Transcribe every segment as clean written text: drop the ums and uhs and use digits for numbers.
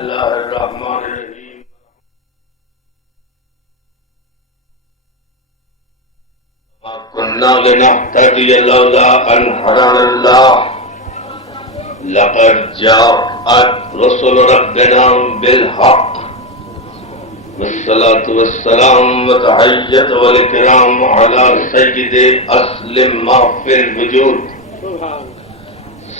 الله الرحمن الرحيم ما كنا لنهتدي لولا أن هدانا الله لقد جاءت رسل ربنا بالحق والصلاة والسلام وتحية والكرام على سيد أصل ما في الوجود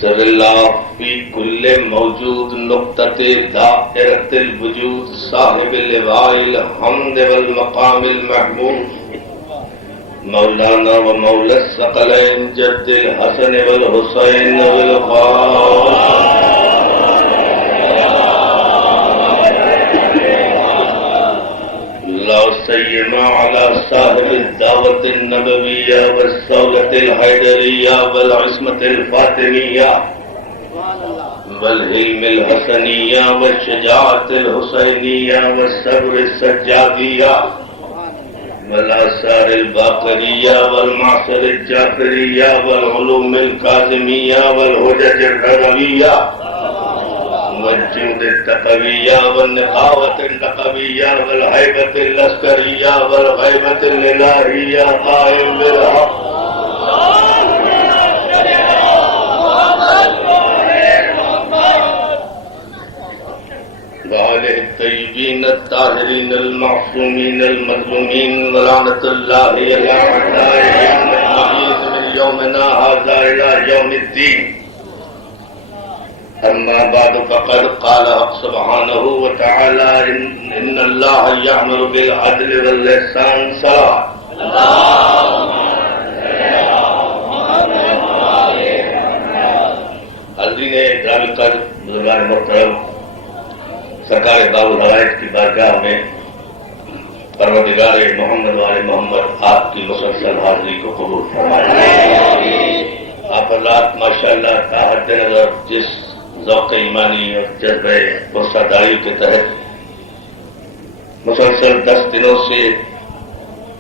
سر الله في كل موجود نقطة دائرة الوجود صاحب اللواء الحمد والمقام المحمود مولانا ومولى الثقلين جد الحسن والحسين والقاسم لا سيما على صاحب الدعوة النبوية والصولة الحيدرية والعصمة الفاطمية والحلم الحسنية والشجاعة الحسينية والصبر السجادية والآثار الباقرية والمعصر الجعفرية والعلوم الكاظمية والحجج الربوية والجود التقوية والنقاوة النقوية والهيبة العسكرية والغيبة الإلهية قائم بالحق وآله الطيبين الطاهرين المعصومين المظلومين ولعنة الله على أعدائهم أجمعين من يومنا هذا إلى يوم الدين. أما بعد فقد قال سبحانه وتعالى إن الله يأمر بالعدل والإحسان صلاة حاضرین گرامی قدر بزرگان محترم، سرکار باب الحوائج کی بارگاہ میں پروردگار محمد وآل محمد آپ کی مسلسل حاضری کو قبول فرمائے. آپ حضرات ماشاءاللہ تا حد نظر جس ذوق ایمانی اور جذبہ وفاداری کے تحت مسلسل 10 دنوں سے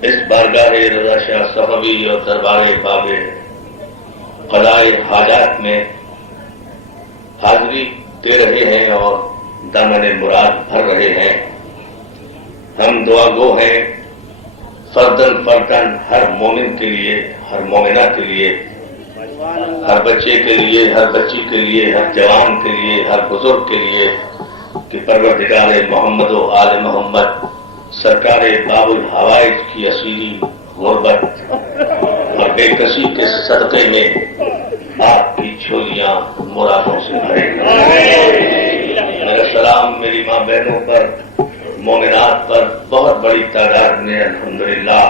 اس بارگاہ رضا شاہ صفوی اور دربار باب قضائے حاجات میں حاضری دے رہے ہیں اور دامن مراد بھر رہے ہیں. ہم دعا گو ہیں فردن فردن ہر مومن کے لیے، ہر مومنہ کے لیے، ہر بچے کے لیے، ہر بچی کے لیے، ہر جوان کے لیے، ہر بزرگ کے لیے کہ پروردگار محمد و آل محمد سرکار باب الحوائج کی اسیری غربت اور بے کسی کے صدقے میں آپ کی جھولیاں مرادوں سے بھرے. میرا سلام میری ماں بہنوں پر، مومنات پر بہت بڑی تعداد میں الحمدللہ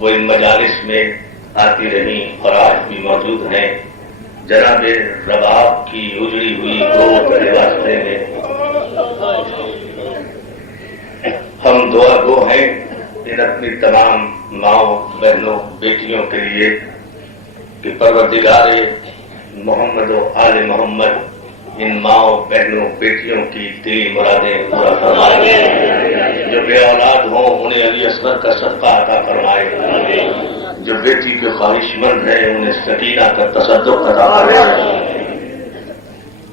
وہ ان مجالس میں آتی رہی اور آج بھی موجود ہیں. جناب رباب کی اجڑی ہوئی گود کے واسطے میں ہم دعا گو ہیں ان اپنی تمام ماؤں بہنوں بیٹیوں کے لیے کہ پروردگار محمد و آل محمد ان ماؤں بہنوں بیٹیوں کی دلی مرادیں پورا فرمائے. جو بے اولاد ہوں انہیں علی اصغر کا صدقہ عطا فرمائے. جو بیٹی کے خواہش مند ہیں انہیں سکینہ کا تصدق عطا فرمائے.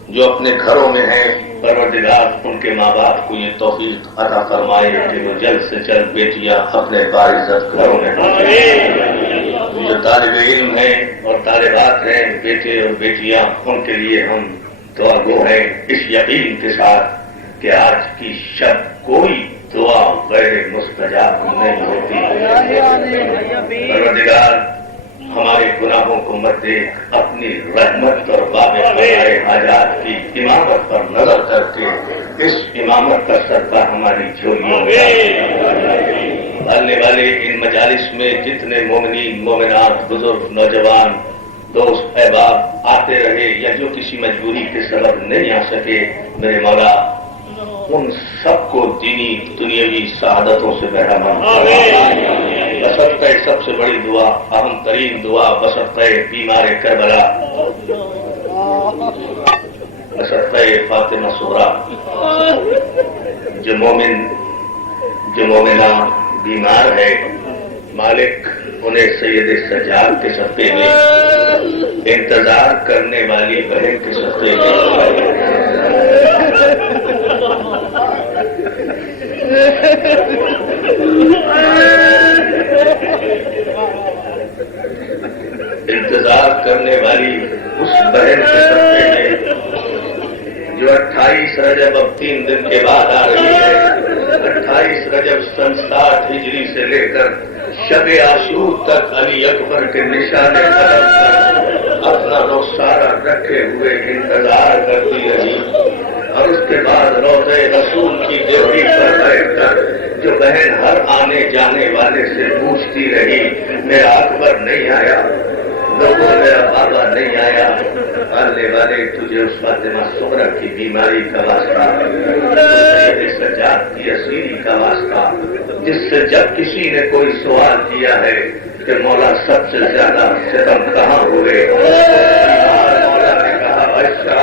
جو اپنے گھروں میں ہیں پروردگار ان کے ماں باپ کو یہ توفیق عطا فرمائے کہ وہ جلد سے جلد بیٹیاں اپنے باعزت گھروں میں پہنچیں. جو طالب علم ہیں اور طالبات ہیں بیٹے اور بیٹیاں ان کے لیے ہم دعا گو ہیں اس یقین کے ساتھ کہ آج کی شب کوئی دعا غیر مستجاب نہیں ہوتی. پروردگار ہمارے گناہوں کو مت دیکھ اپنی رحمت اور باب قضائے حاجات کی امامت پر نظر کر کے اس امامت کا صدقہ ہماری جھولیوں میں ڈالنے والے ان مجالس میں جتنے مومنین مومنات بزرگ نوجوان دوست احباب آتے رہے یا جو کسی مجبوری کے سبب نہیں آ سکے، میرے مولا ان سب کو دینی دنیاوی سعادتوں سے بہرامند بشرطہ سب سے بڑی دعا، اہم ترین دعا بشرطہ بیمار کربلا، بشرطہ فاطمہ سغریٰ. جو مومن جو مومنہ بیمار ہے مالک انہیں سید سجاد کے صدقے میں، انتظار کرنے والی بہن کے صدقے میں انتظار کرنے والی اس بہن کے سفے میں جو 28 رجب اب 3 دن کے بعد آ رہی ہے، 28 رجب سن 60 ہجری سے لے کر شب عاشور تک علی اکبر کے نشان قدم پر اپنا رخسارہ رکھے ہوئے انتظار کرتی رہی، اور اس کے بعد روضہ رسول کی ڈیوٹی پر بیٹھ کر جو بہن ہر آنے جانے والے سے پوچھتی رہی، میرا اکبر نہیں آیا، لوگوں میرا بابا نہیں آیا، آنے والے تجھے اس فاطمہ صغرا کی بیماری کا واسطہ، سید سجاد کی اسیری کا واسطہ، جس سے جب کسی نے کوئی سوال کیا ہے کہ مولا سب سے زیادہ ستم کہاں ہوئے، مولا نے کہا اچھا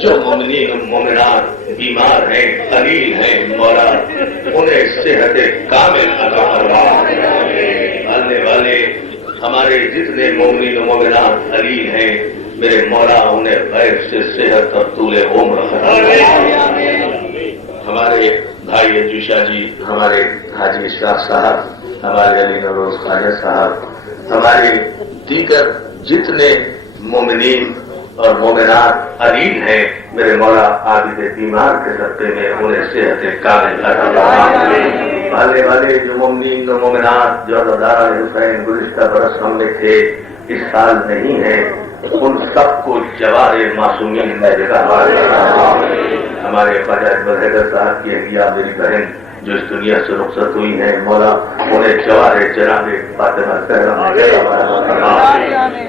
جو مومنین مومنات بیمار ہیں، علیل ہیں، مولا انہیں صحت کامل عطا فرما۔ آنے والے ہمارے جتنے مومنین و مومنات علیل ہیں، میرے مولا انہیں غیر سے صحت اور طول عمر عطا فرما۔ ہمارے بھائی جوشا جی، ہمارے حاجی اشراف صاحب، ہمارے علی نوروز خواجہ صاحب، ہمارے دیگر جتنے مومنین اور مومنات علیل ہیں، میرے مولا عابد بیمار کے صدقے میں انہیں صحت کامل عطا فرما۔ آنے والے جو مومنین و مومنات جو دارا حسین گزشتہ برس ہم میں تھے، اس سال نہیں ہیں، ان سب کو جوار معصومین میں جگہ ہمارے خواجہ حیدر صاحب کی اہلیہ میری بہن جو اس دنیا سے رخصت ہوئی ہیں، مولا انہیں جوار جناب فاطمہ زہرا میں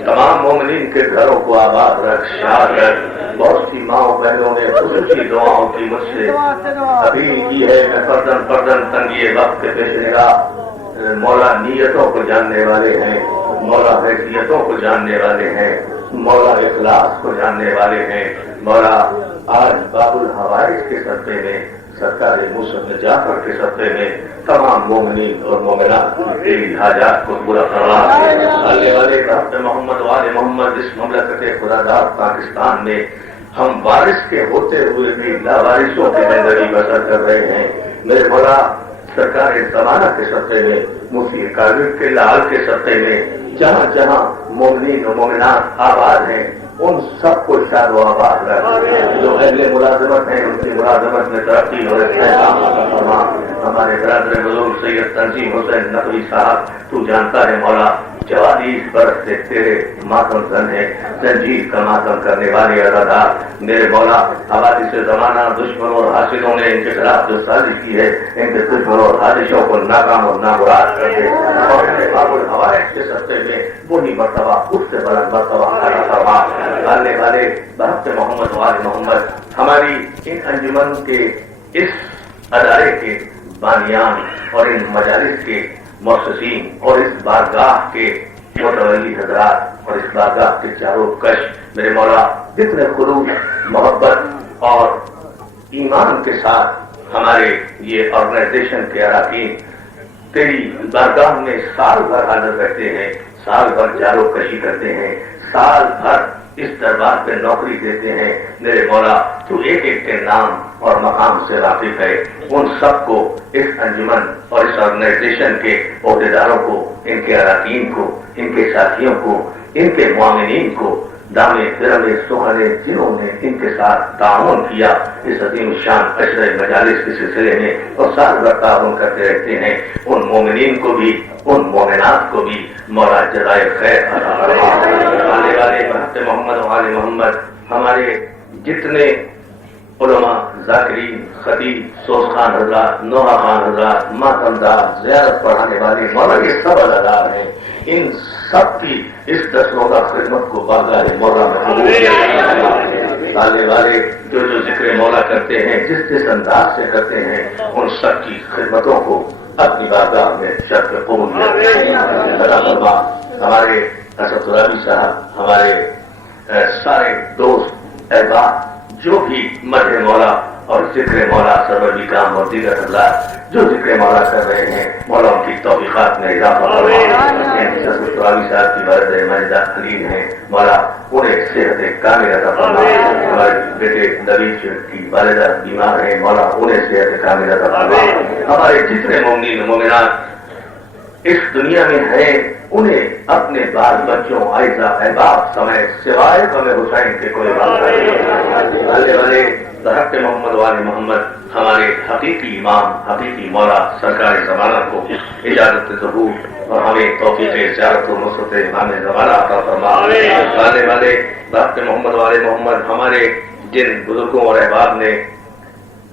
تمام مومنین کے گھروں کو آباد رکھ، شاد رکھ۔ بہت سی ماؤں بہنوں نے خصوصی دعاؤں کی مجھ سے اپیل کی ہے، میں فردن تنگی وقت کے پیش نگاہ مولا نیتوں کو جاننے والے ہیں، مولا حیثیتوں کو جاننے والے ہیں، مولا اخلاص کو جاننے والے ہیں، مولا آج باب الحوائج کے صدقے میں، سرکار موسم جعفر کے صدقے میں تمام مومنین اور مومنات کی حاجات کو پورا فرما۔ آنے والے رحمت محمد وآل محمد اس مملکت خداداد پاکستان میں ہم وارث کے ہوتے ہوئے بھی لاوارثوں کی زندگی بسر کر رہے ہیں، میرے مولا سرکار زمانہ کے صدقے میں، مفتی کاظم کے لال کے صدقے میں، جہاں جہاں مومنین و مومنات آباد ہیں ان سب کو شاد و آباد رکھ، جو اہل ملازمت ہیں ان کی ملازمت میں ترقی اور استحکام عطا فرما۔ ہمارے برادر بزرگ سید تنظیم حسین نقوی صاحب، تو جانتا ہے مولا 44 برس سے تیرے ماتم زن ہے، زنجیر کا ماتم کرنے والے ادادار، میرے مولا حوادث سے زمانہ دشمنوں اور حاسدوں نے ان کے خلاف جو سازش کی ہے، ان کے دشمنوں اور حادثوں کو ناکام اور نامراد کر دے، اور انہیں باب الحوائج کے سطح میں وہی مرتبہ اس سے بلند مرتبہ عطا فرما۔ آنے والے بحق محمد وآل محمد ہماری ان انجمن کے اس ادارے کے بانیان اور ان مجالس کے مؤسسین اور اس بارگاہ کے متولی حضرات اور اس بارگاہ کے چاروں کش، میرے مولا جتنے خلوص، محبت اور ایمان کے ساتھ ہمارے یہ آرگنائزیشن کے اراکین تیری بارگاہ میں سال بھر حاضر رہتے ہیں، سال بھر چاروں کشی کرتے ہیں، سال بھر اس دربار پہ نوکری دیتے ہیں، میرے مولا تو ایک ایک کے نام اور مقام سے واقف ہے، ان سب کو اس انجمن اور اس آرگنائزیشن کے عہدیداروں کو، ان کے اراکین کو، ان کے ساتھیوں کو، ان کے معاونین کو، دامے درمے سہنے جنہوں نے ان کے ساتھ تعاون کیا اس عظیم شان عشرہ مجالس کے سلسلے میں اور سال بھر تعاون کرتے رہتے ہیں، ان مومنین کو بھی، ان مومنات کو بھی مولا جزائے خیر عطا فرما۔ آنے والے بحق محمد وآل محمد ہمارے جتنے علماء، ذاکرین، خطیب، سوز خان حضرات، نوحہ خان حضرات، ماتمدار، زیارت پڑھانے والے مولا یہ سب ادادار ہیں، ان سب کی اس 10 روزہ خدمت کو بارگاہ مولا میں قبول کیا۔ آنے والے جو ذکر مولا کرتے ہیں، جس انداز سے کرتے ہیں، ان سب کی خدمتوں کو اپنی بارگاہ میں شرف قبول کیا۔ ہمارے اسد رابی صاحب، ہمارے سارے دوست احباب جو بھی مدح مولا اور ذکر مولا صبر بھی کام اور دیگر اللہ جو ذکر مولا کر رہے ہیں مولا ان کی توفیقات میں اضافہ فرما صاحب کی والدہ ماجدہ خلیل ہیں مولا انہیں صحت کامل عطا فرما ہمارے بیٹے نبی کی والدہ بیمار ہیں مولا انہیں صحت کامل عطا فرما ہمارے جتنے مومنین مومنات اس دنیا میں ہیں انہیں اپنے بال بچوں عائزہ احباب سمیت سوائے غم حسین کے کوئی بات نہیں والے والے حق محمد والے محمد ہمارے حقیقی امام حقیقی مولا سرکار زمانہ کو اجازت ظہور اور ہمیں توفیق زیارت و نصرت امام زمانہ عطا فرما والے والے حق محمد والے محمد ہمارے جن بزرگوں اور احباب نے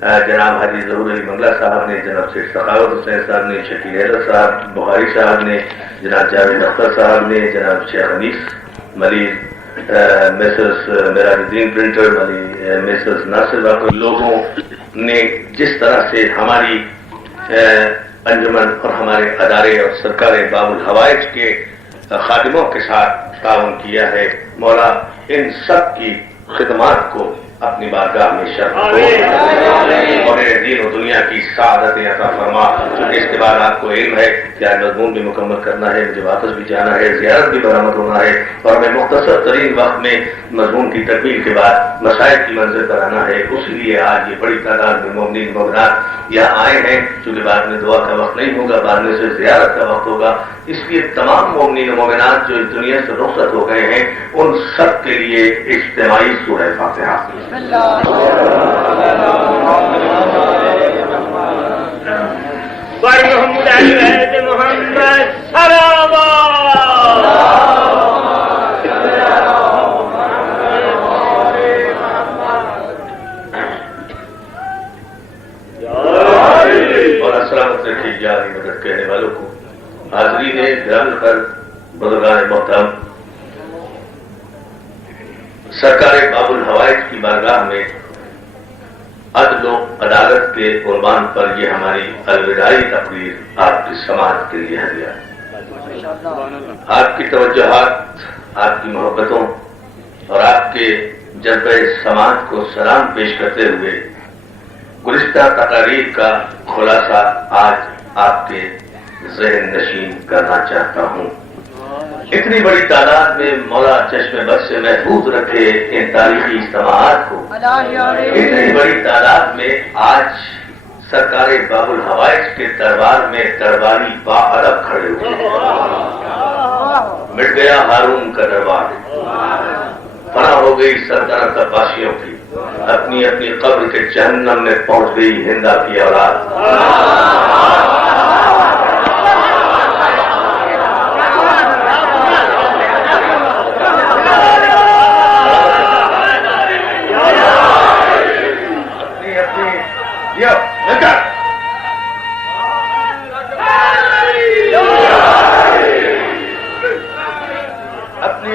جناب حاجی ظہور علی منگلہ صاحب نے جناب شیخ سخاوت حسین صاحب نے شکیل حیدر صاحب بخاری صاحب نے جناب جاوید اختر صاحب نے جناب شیخ انیس ملی میسرس میراج الدین پرنٹر ملی میسرس ناصر باقی لوگوں نے جس طرح سے ہماری انجمن اور ہمارے ادارے اور سرکار باب الحوائج کے خادموں کے ساتھ تعاون کیا ہے مولا ان سب کی خدمات کو اپنی بارگاہ میں شرف ہو اور دین و دنیا کی سعادت عطا فرما چونکہ اس کے بعد آپ کو علم ہے کہ آج مضمون بھی مکمل کرنا ہے مجھے واپس بھی جانا ہے زیارت بھی برآمد ہونا ہے اور ہمیں مختصر ترین وقت میں مضمون کی تکمیل کے بعد مسائل کی منزل پر آنا ہے اس لیے آج یہ بڑی تعداد میں مومنین مومنات یہاں آئے ہیں چونکہ بعد میں دعا کا وقت نہیں ہوگا بعد میں سے زیارت کا وقت ہوگا اس لیے تمام مومنین و مومنات جو اس دنیا سے رخصت ہو گئے ہیں ان سب کے لیے اجتماعی سورہ فاتحہ محمد علی محمد سلام اور سلامت رکھیے جاری مدد کہنے والوں کو حاضرین گرام پر بزرگان محترم سرکار باب الحوائج کی بارگاہ میں عدل و عدالت کے قربان پر یہ ہماری الوداعی تقریر آپ کی سماعت کے لیے ہدیہ آپ کی توجہات آپ کی محبتوں اور آپ کے جذبہ سماعت کو سلام پیش کرتے ہوئے گزشتہ تقاریر کا خلاصہ آج آپ کے ذہن نشین کرنا چاہتا ہوں اتنی بڑی تعداد میں مولا چشم بد سے محفوظ رکھے ان تاریخی اجتماعات کو اتنی بڑی تعداد میں آج سرکار باب الحوائج کے دربار میں درباری با ادب کھڑے ہوئے مٹ گیا ہارون کا دربار فنا ہو گئی سلطنت عباسیوں کی اپنی اپنی قبر کے جہنم میں پہنچ گئی ہندا کی اولاد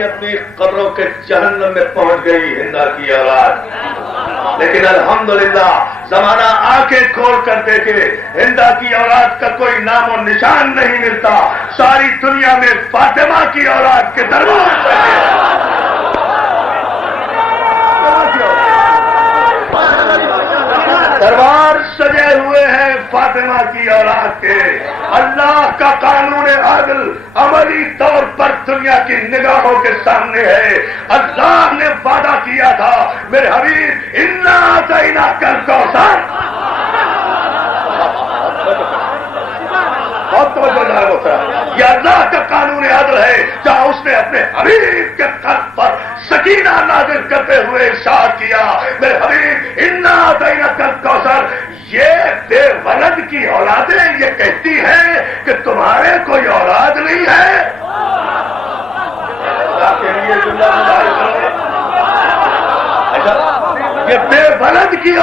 اپنی قبروں کے جہنم میں پہنچ گئی ہندا کی اولاد لیکن الحمدللہ زمانہ آنکھیں کھول کر دیکھے ہندا کی اولاد کا کوئی نام و نشان نہیں ملتا ساری دنیا میں فاطمہ کی اولاد کے دربار سجے ہوئے ہیں فاطمہ کی اولاد کے اللہ کا قانون عدل عملی طور پر دنیا کی نگاہوں کے سامنے ہے اللہ نے وعدہ کیا تھا میرے حبیب انا اعطیناک الکوثر بہت توجہ ہوتا ہے یہ اللہ کا قانون عدل ہے جہاں اس نے اپنے حبیب کے قلب پر سکینہ نازل کرتے ہوئے ارشاد کیا میرے حبیب انا اعطیناک الکوثر یہ بے ولد کی اولادیں یہ کہتی ہیں کہ تمہارے کوئی اولاد نہیں ہے یہ بے ولد کی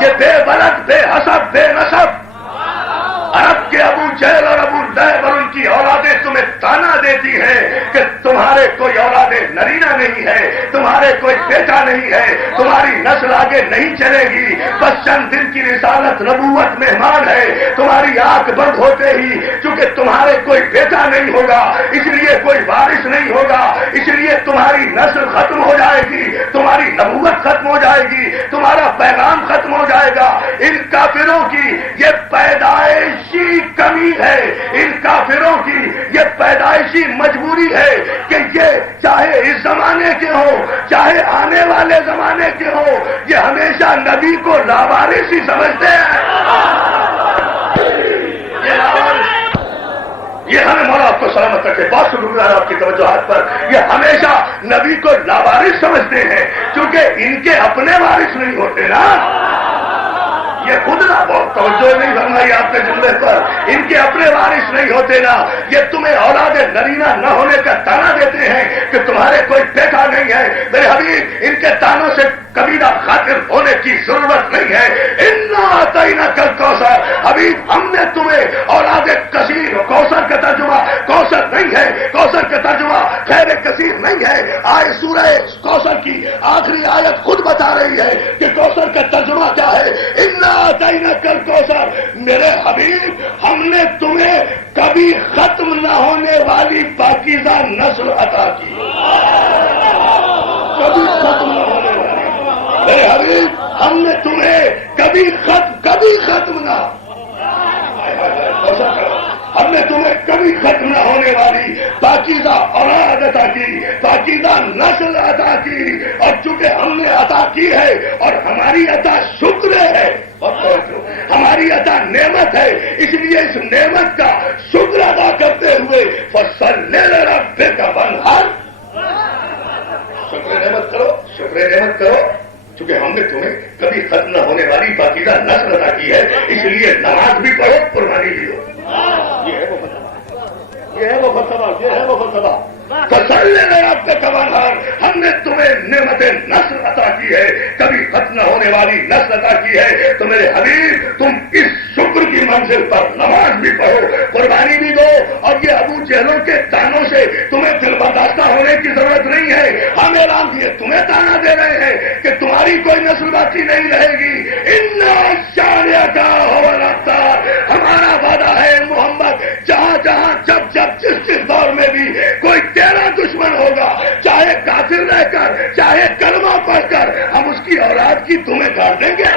یہ بے ولد بے حسب بے نسب عرب کے ابو جہل اور ابو لہب اور ان کی اولادیں تمہیں تانا دیتی ہیں کہ تمہارے کوئی اولادیں نرینہ نہیں ہے تمہارے کوئی بیٹا نہیں ہے تمہاری نسل آگے آگے نہیں چلے گی. بس چند دن کی رسالت نبوت مہمان ہے. تمہاری آنکھ بند ہوتے ہی چونکہ تمہارے کوئی بیٹا نہیں ہوگا اس لیے کوئی وارث نہیں ہوگا, اس لیے تمہاری نسل ختم ہو جائے گی, تمہاری نبوت ختم ہو جائے گی, تمہارا پیغام ختم ہو جائے گا. ان کافروں کی یہ پیدائشی کمی ہے, ان کافروں کی یہ پیدائشی مجبوری ہے کہ یہ چاہے اس زمانے کے ہو چاہے آنے والے زمانے کے ہو, یہ ہمیشہ نبی کو لاوارث ہی سمجھتے ہیں. یہ ہمیں مولا آپ کو سلامت رکھے. بہت شکر گزار آپ کی توجہات پر. یہ ہمیشہ نبی کو لاوارث سمجھتے ہیں کیونکہ ان کے اپنے وارث نہیں ہوتے نا. یہ خود نہ بہت توجہ نہیں فرمائی آپ کے جملے پر. ان کے اپنے وارث نہیں ہوتے نا. یہ تمہیں اولاد نرینہ نہ ہونے کا تانا دیتے ہیں کہ تمہارے کوئی بیٹا نہیں ہے. میرے حبیب ان کے تانوں سے کبھی نہ خاطر ہونے کی ضرورت نہیں ہے. انا اعطیناک الکوثر. حبیب ہم نے تمہیں اولاد کثیر. کوثر کا ترجمہ کوثر نہیں ہے, کوثر کا ترجمہ خیر کثیر نہیں ہے. آئے سورہ کوثر کی آخری آیت خود بتا رہی ہے کہ کوثر کا ترجمہ کیا ہے. انا اعطیناک الکوثر. میرے حبیب ہم نے تمہیں کبھی ختم نہ ہونے والی پاکیزہ نسل عطا کی. کبھی ختم نہ ہونے والی. میرے حبیب ہم نے تمہیں کبھی ختم نہ ہم نے تمہیں کبھی ختم نہ ہونے والی پاکیزہ اولاد عطا کی, پاکیزہ نسل عطا کی. اور چونکہ ہم نے عطا کی ہے اور ہماری عطا شکر ہے, ہماری عطا نعمت ہے, اس لیے اس نعمت کا شکر ادا کرتے ہوئے فصلی لربک وانحر. شکر نعمت کرو, شکر نعمت کرو. چونکہ ہم نے تمہیں کبھی ختم نہ ہونے والی پاکیزہ نسل عطا کی ہے, اس لیے نماز بھی پڑھو, قربانی بھی ہو. یہ ہے وہ فلسفہ, یہ ہے وہ فلسفہ, یہ ہے وہ فلسفہ. فصلی لربک وانحر. ہم نے تمہیں نعمت نسل عطا کی ہے, کبھی ختم نہ ہونے والی نسل عطا کی ہے. تو میرے حبیب تم اس شکر کی منزل پر نماز بھی پڑھو, قربانی بھی دو. اور یہ ابو جہلوں کے تانوں سے تمہیں دل برداشتہ ہونے کی ضرورت نہیں ہے. ہم اعلان کیے تمہیں تانا دے رہے ہیں کہ تمہاری کوئی نسل باقی نہیں رہے گی. انا شانئک هو الابتر. ہمارا وعدہ ہے محمد, جہاں جہاں جب جب جس دور میں بھی کوئی تیرا دشمن ہوگا, چاہے کافر رہ کر چاہے کلمہ پڑھ کر, ہم اس کی اولاد کی تمہیں کاٹ دیں گے.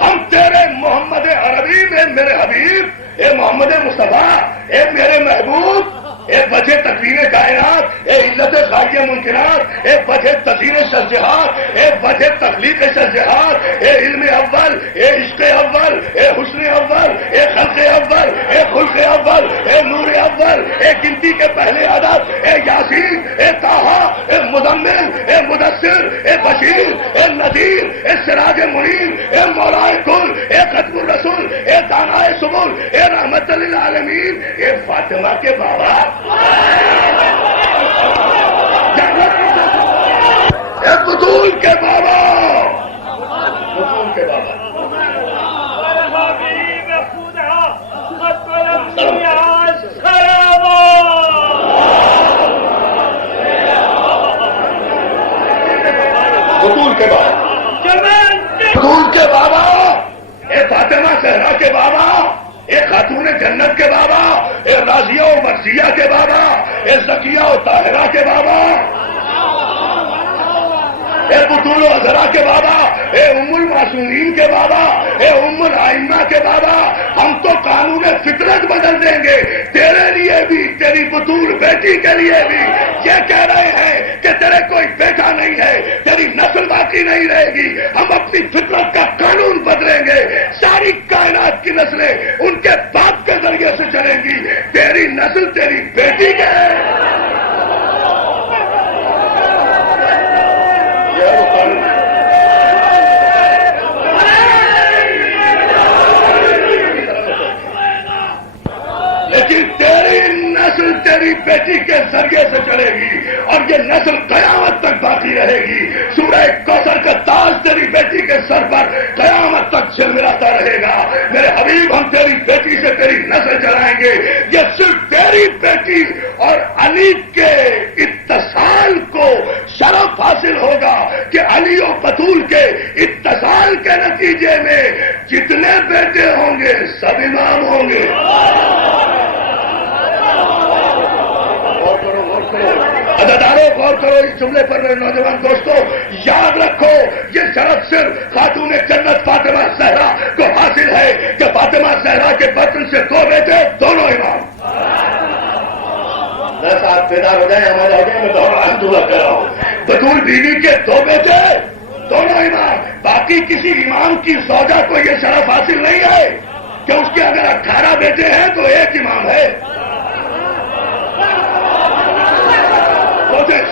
ہم تیرے محمد عربی میں میرے حبیب, اے محمد مصطفیٰ, اے میرے محبوب, اے وجہ تکوین کائنات, اے علت خارجہ منکرات, اے وجہ تدین شجہات, اے وجہ تخلیق شجہات, اے علم اول, اے عشق اول, اے حسن اول, اے خلق اول, اے خلق اول, اے نور اول, اے گنتی کے پہلے عدد, اے یاسین, اے طٰہٰ, اے مزمل, اے مدثر, اے بشیر, اے نذیر, اے سراج منیر, اے مولائے کل, اے ختم الرسول, اے دانائے سبل, اے رحمت للعالمین, اے فاطمہ کے بابا, اے بطول کے بابا, بطول کے بابا. بطول کے بابا, بطول کے بابا, اے فاطمہ زہرا کے بابا, اے خاتون جنت کے بابا, اے راضیہ و مرضیہ کے بابا, اے زکیہ و طاہرہ کے بابا, اے بطول و عذرا کے بابا, اے ام المعصومین کے بابا, اے ام الائمہ کے بابا. ہم تو قانون فطرت بدل دیں گے تیرے لیے بھی, تیری بطول بیٹی کے لیے بھی. یہ کہہ رہے ہیں کہ تیرے کوئی بیٹا نہیں ہے, تیری نسل باقی نہیں رہے گی. ہم اپنی فطرت کا قانون بدلیں گے, ساری کائنات کی نسلیں ان کے باپ کے ذریعے سے چلیں گی. تیری نسل تیری بیٹی کے ہے. لیکن تیری نسل تیری تیری بیٹی کے ذریعے سے چلے گی اور یہ نسل قیامت تک باقی رہے گی. سورہ کوثر کا تاج تیری بیٹی کے سر پر قیامت تک جھلملاتا رہے گا. میرے حبیب ہم تیری بیٹی سے تیری نسل چلائیں گے. یہ صرف تیری بیٹی اور علی کے اتصال کو شرف حاصل ہوگا کہ علی و بطول کے اتصال کے نتیجے میں جتنے بیٹے ہوں گے سب امام ہوں گے. عزادارو غور کرو اس جملے پر میرے نوجوان دوستوں. یاد رکھو یہ شرف صرف خاتون جنت فاطمہ زہرا کو حاصل ہے کہ فاطمہ زہرا کے بطن سے 2 بیٹے دونوں امام. آپ بیدار ہو جائیں ہمارے آگے میں دعا کر رہا ہوں. بطول بیوی کے 2 بیٹے دونوں امام. باقی کسی امام کی زوجہ کو یہ شرف حاصل نہیں ہے کہ اس کے اگر 18 بیٹے ہیں تو 1 امام ہے.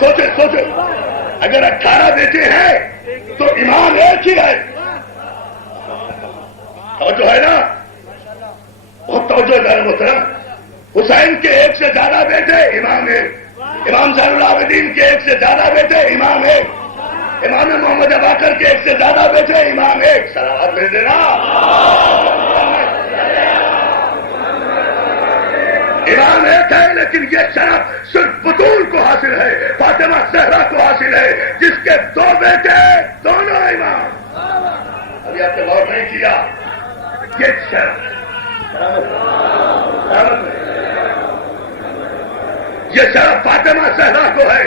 سوچے اگر 18 بیٹے ہیں تو امام 1 ہی ہے. توجہ ہے نا, بہت توجہ ہے محترم. حسین کے 1 سے زیادہ بیٹے امام 1. امام زین العابدین کے 1 سے زیادہ بیٹے امام 1. امام محمد باقر کے 1 سے زیادہ بیٹے امام 1. سلامت بھیج دینا. امام 1 ہے لیکن یہ شرف صرف بطول کو حاصل ہے, فاطمہ زہرا کو حاصل ہے جس کے 2 بیٹے دونوں امام. ابھی آپ نے غور نہیں کیا یہ شرف یہ شرف فاطمہ زہرا کو ہے.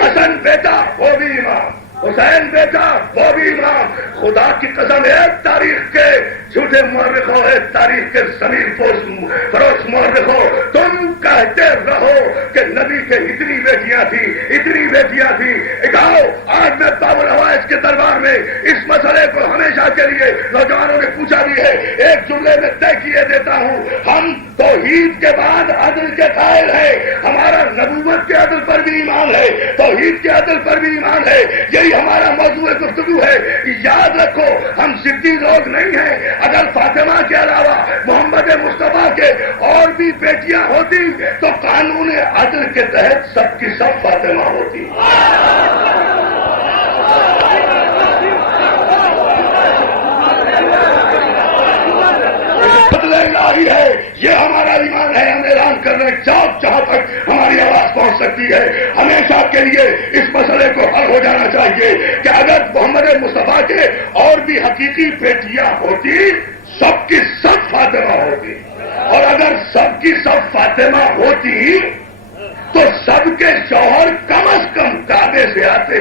حسن بیٹا وہ بھی امام, حسین بیٹا وہ بھی امام. خدا کی قسم ایک تاریخ کے جھوٹے مورخوں, ایک تاریخ کے زمین فروش مورخوں, تم کہتے رہو کہ نبی کے اتنی بیٹیاں تھیں. اٹھاؤ آج میں بابر حوائج کے دربار میں اس مسئلے کو ہمیشہ کے لیے نوجوانوں نے پوچھا بھی ہے. ایک جملے میں طے کیے دیتا ہوں, ہم توحید کے بعد عدل کے قائل ہیں. ہمارا نبوت کے عدل پر بھی ایمان ہے, توحید کے عدل پر بھی ایمان ہے. یہی ہمارا موضوع گفتگو ہے. یاد رکھو ہم ضدی لوگ نہیں ہیں. اگر فاطمہ کے علاوہ محمد مصطفیٰ کے اور بھی بیٹیاں ہوتی تو قانون عدل کے تحت سب کی سب فاطمہ ہوتی. الہی ہے, یہ ہمارا ایمان ہے. ہم اعلان کر رہے ہیں جہاں تک ہماری آواز پہنچ سکتی ہے ہمیشہ کے لیے اس مسئلے کو حل ہو جانا چاہیے کہ اگر محمد مصطفیٰ کے اور بھی حقیقی بیٹیاں ہوتی سب کی سب فاطمہ ہوتی, اور اگر سب کی سب فاطمہ ہوتی تو سب کے شوہر کم از کم کعبے سے آتے.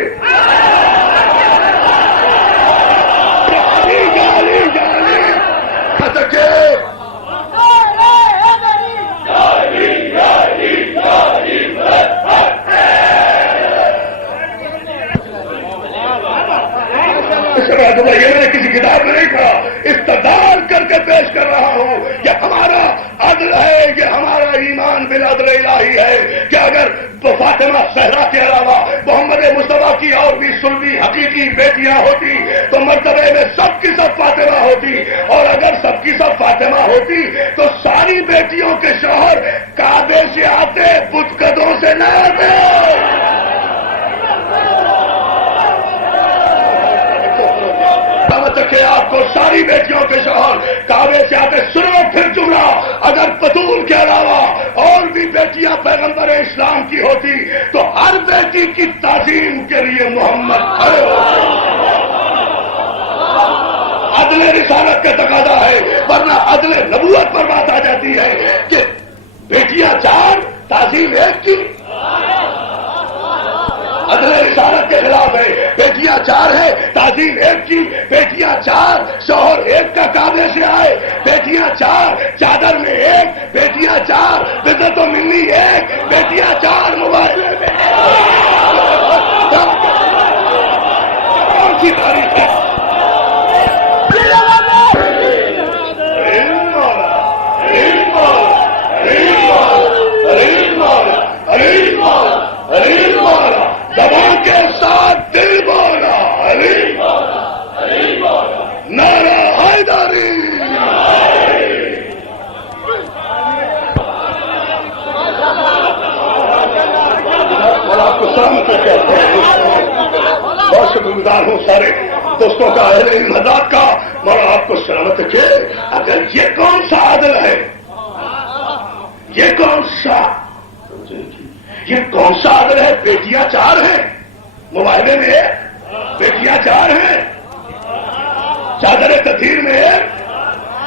یہ میں نے کسی کتاب میں نہیں پڑھا, استدلال کر کے پیش کر رہا ہوں کہ ہمارا عدل ہے, یہ ہمارا ایمان بالعدل الہی ہے کہ اگر فاطمہ زہرا کے علاوہ محمد مصطفیٰ کی اور بھی سلبی حقیقی بیٹیاں ہوتی تو مرتبے میں سب کی سب فاطمہ ہوتی, اور اگر سب کی سب فاطمہ ہوتی تو ساری بیٹیوں کے شوہر کعبے سے آتے, بت قدوں سے نہ آتے. کہ آپ کو ساری بیٹیوں کے شوہر کعبے سے آتے. سنو پھر جملہ, اگر بطول کے علاوہ اور بھی بیٹیاں پیغمبر اسلام کی ہوتی تو ہر بیٹی کی تعظیم کے لیے محمد کھڑے ہوتے. عدل رسالت کا تقاضا ہے, ورنہ عدل نبوت پر بات آ جاتی ہے کہ بیٹیاں 4 تعظیم 1 کی. عدل رسالت کے خلاف ہے. بیٹیاں 4 ہے تعظیم 1 کی, بیٹیاں 4 شوہر 1 کا کعبے سے آئے, بیٹیاں 4 چادر میں 1, بیٹیاں 4 بدعت و ملی 1, بیٹیاں 4 موبائل میں. کون سی تاریخ ہے؟ زبان کے ساتھ دل بولا علی نعرہ حیدری. اہل علم حضرات کا مولا آپ کو سلامت رکھے. اگر یہ کون سا عادل ہے, یہ کون سا عادل ہے؟ بیٹیاں 4 ہیں, موبائلے میں بیٹیاں 4 ہیں, چادر تطہیر میں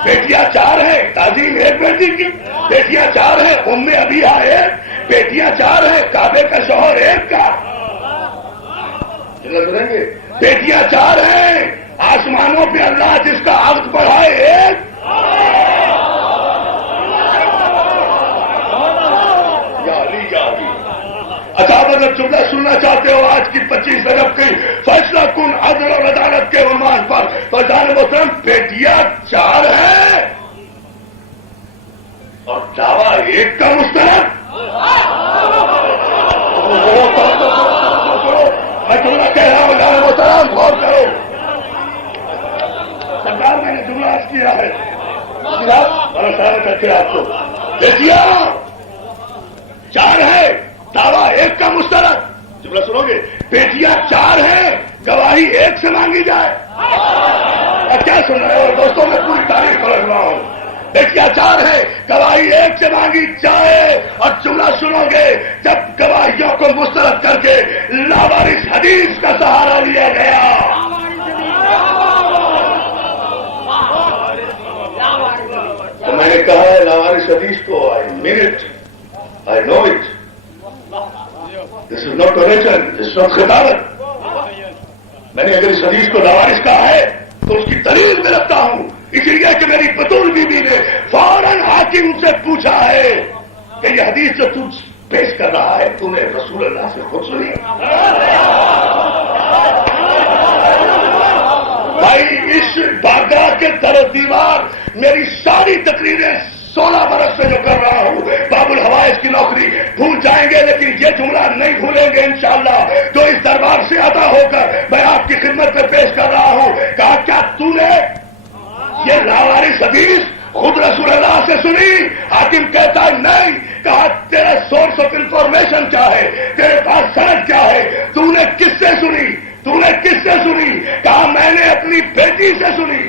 بیٹیاں 4 ہیں, تعظیم 1 بیٹی کی, بیٹیاں 4 ہیں, ام ابیہ 1, بیٹیاں 4 ہیں, کعبے کا شوہر 1 کا, بیٹیاں 4 ہیں, آسمانوں پہ اللہ جس کا عقد بڑھائے 1. اچھا اگر جملہ سننا چاہتے ہو آج کی 25 رجب کی فیصلہ کن عدل اور عدالت کے عنوان پر, تو جان محترم بیٹیاں 4 ہیں اور دعویٰ 1 کا مستند. میں جملہ کہہ رہا ہوں, جان محترم غور کرو. سرکار میں نے جملہ آج کیا ہے, بڑا سلامت رکھے آپ کو. بیٹیاں 4 ہیں, دعویٰ 1 کا مستند. جملہ سنو گے, بیٹیاں 4 ہیں, گواہی 1 سے مانگی جائے. کیا سن رہے ہو دوستوں, میں پوری تاریخ پڑھ رہا ہوں. بیٹیاں 4 ہیں, گواہی 1 سے مانگی جائے. اور جملہ سنو گے, جب گواہیوں کو مسترد کر کے لاوارث حدیث کا سہارا لیا گیا, تو میں نے کہا ہے لاوارث حدیث کو, I mean it, I know it. This is not origin, this is not خطابت. میں نے اگر اس حدیث کو لاوارث کہا ہے تو اس کی دلیل میں رکھتا ہوں, اس لیے کہ میری بطول بیوی نے فوراً حاکم سے پوچھا ہے کہ یہ حدیث جو تو پیش کر رہا ہے تو نے رسول اللہ سے خود سنی؟ بھائی اس بارگاہ کے در و دیوار میری ساری تقریریں 16 برس سے جو کر رہا ہوں, باب الحوائج کی نوکری بھول جائیں گے لیکن یہ جملہ نہیں بھولیں گے انشاءاللہ. جو اس دربار سے عطا ہو کر میں آپ کی خدمت میں پیش کر رہا ہوں, کہا کیا تو نے یہ لاوارث حدیث خود رسول اللہ سے سنی؟ حاکم کہتا ہے نہیں. کہا تیرا سورس آف انفارمیشن کیا ہے, تیرے پاس سند کیا ہے, تو نے کس سے سنی, تو نے کس سے سنی؟ کہا میں نے اپنی بیٹی سے سنی.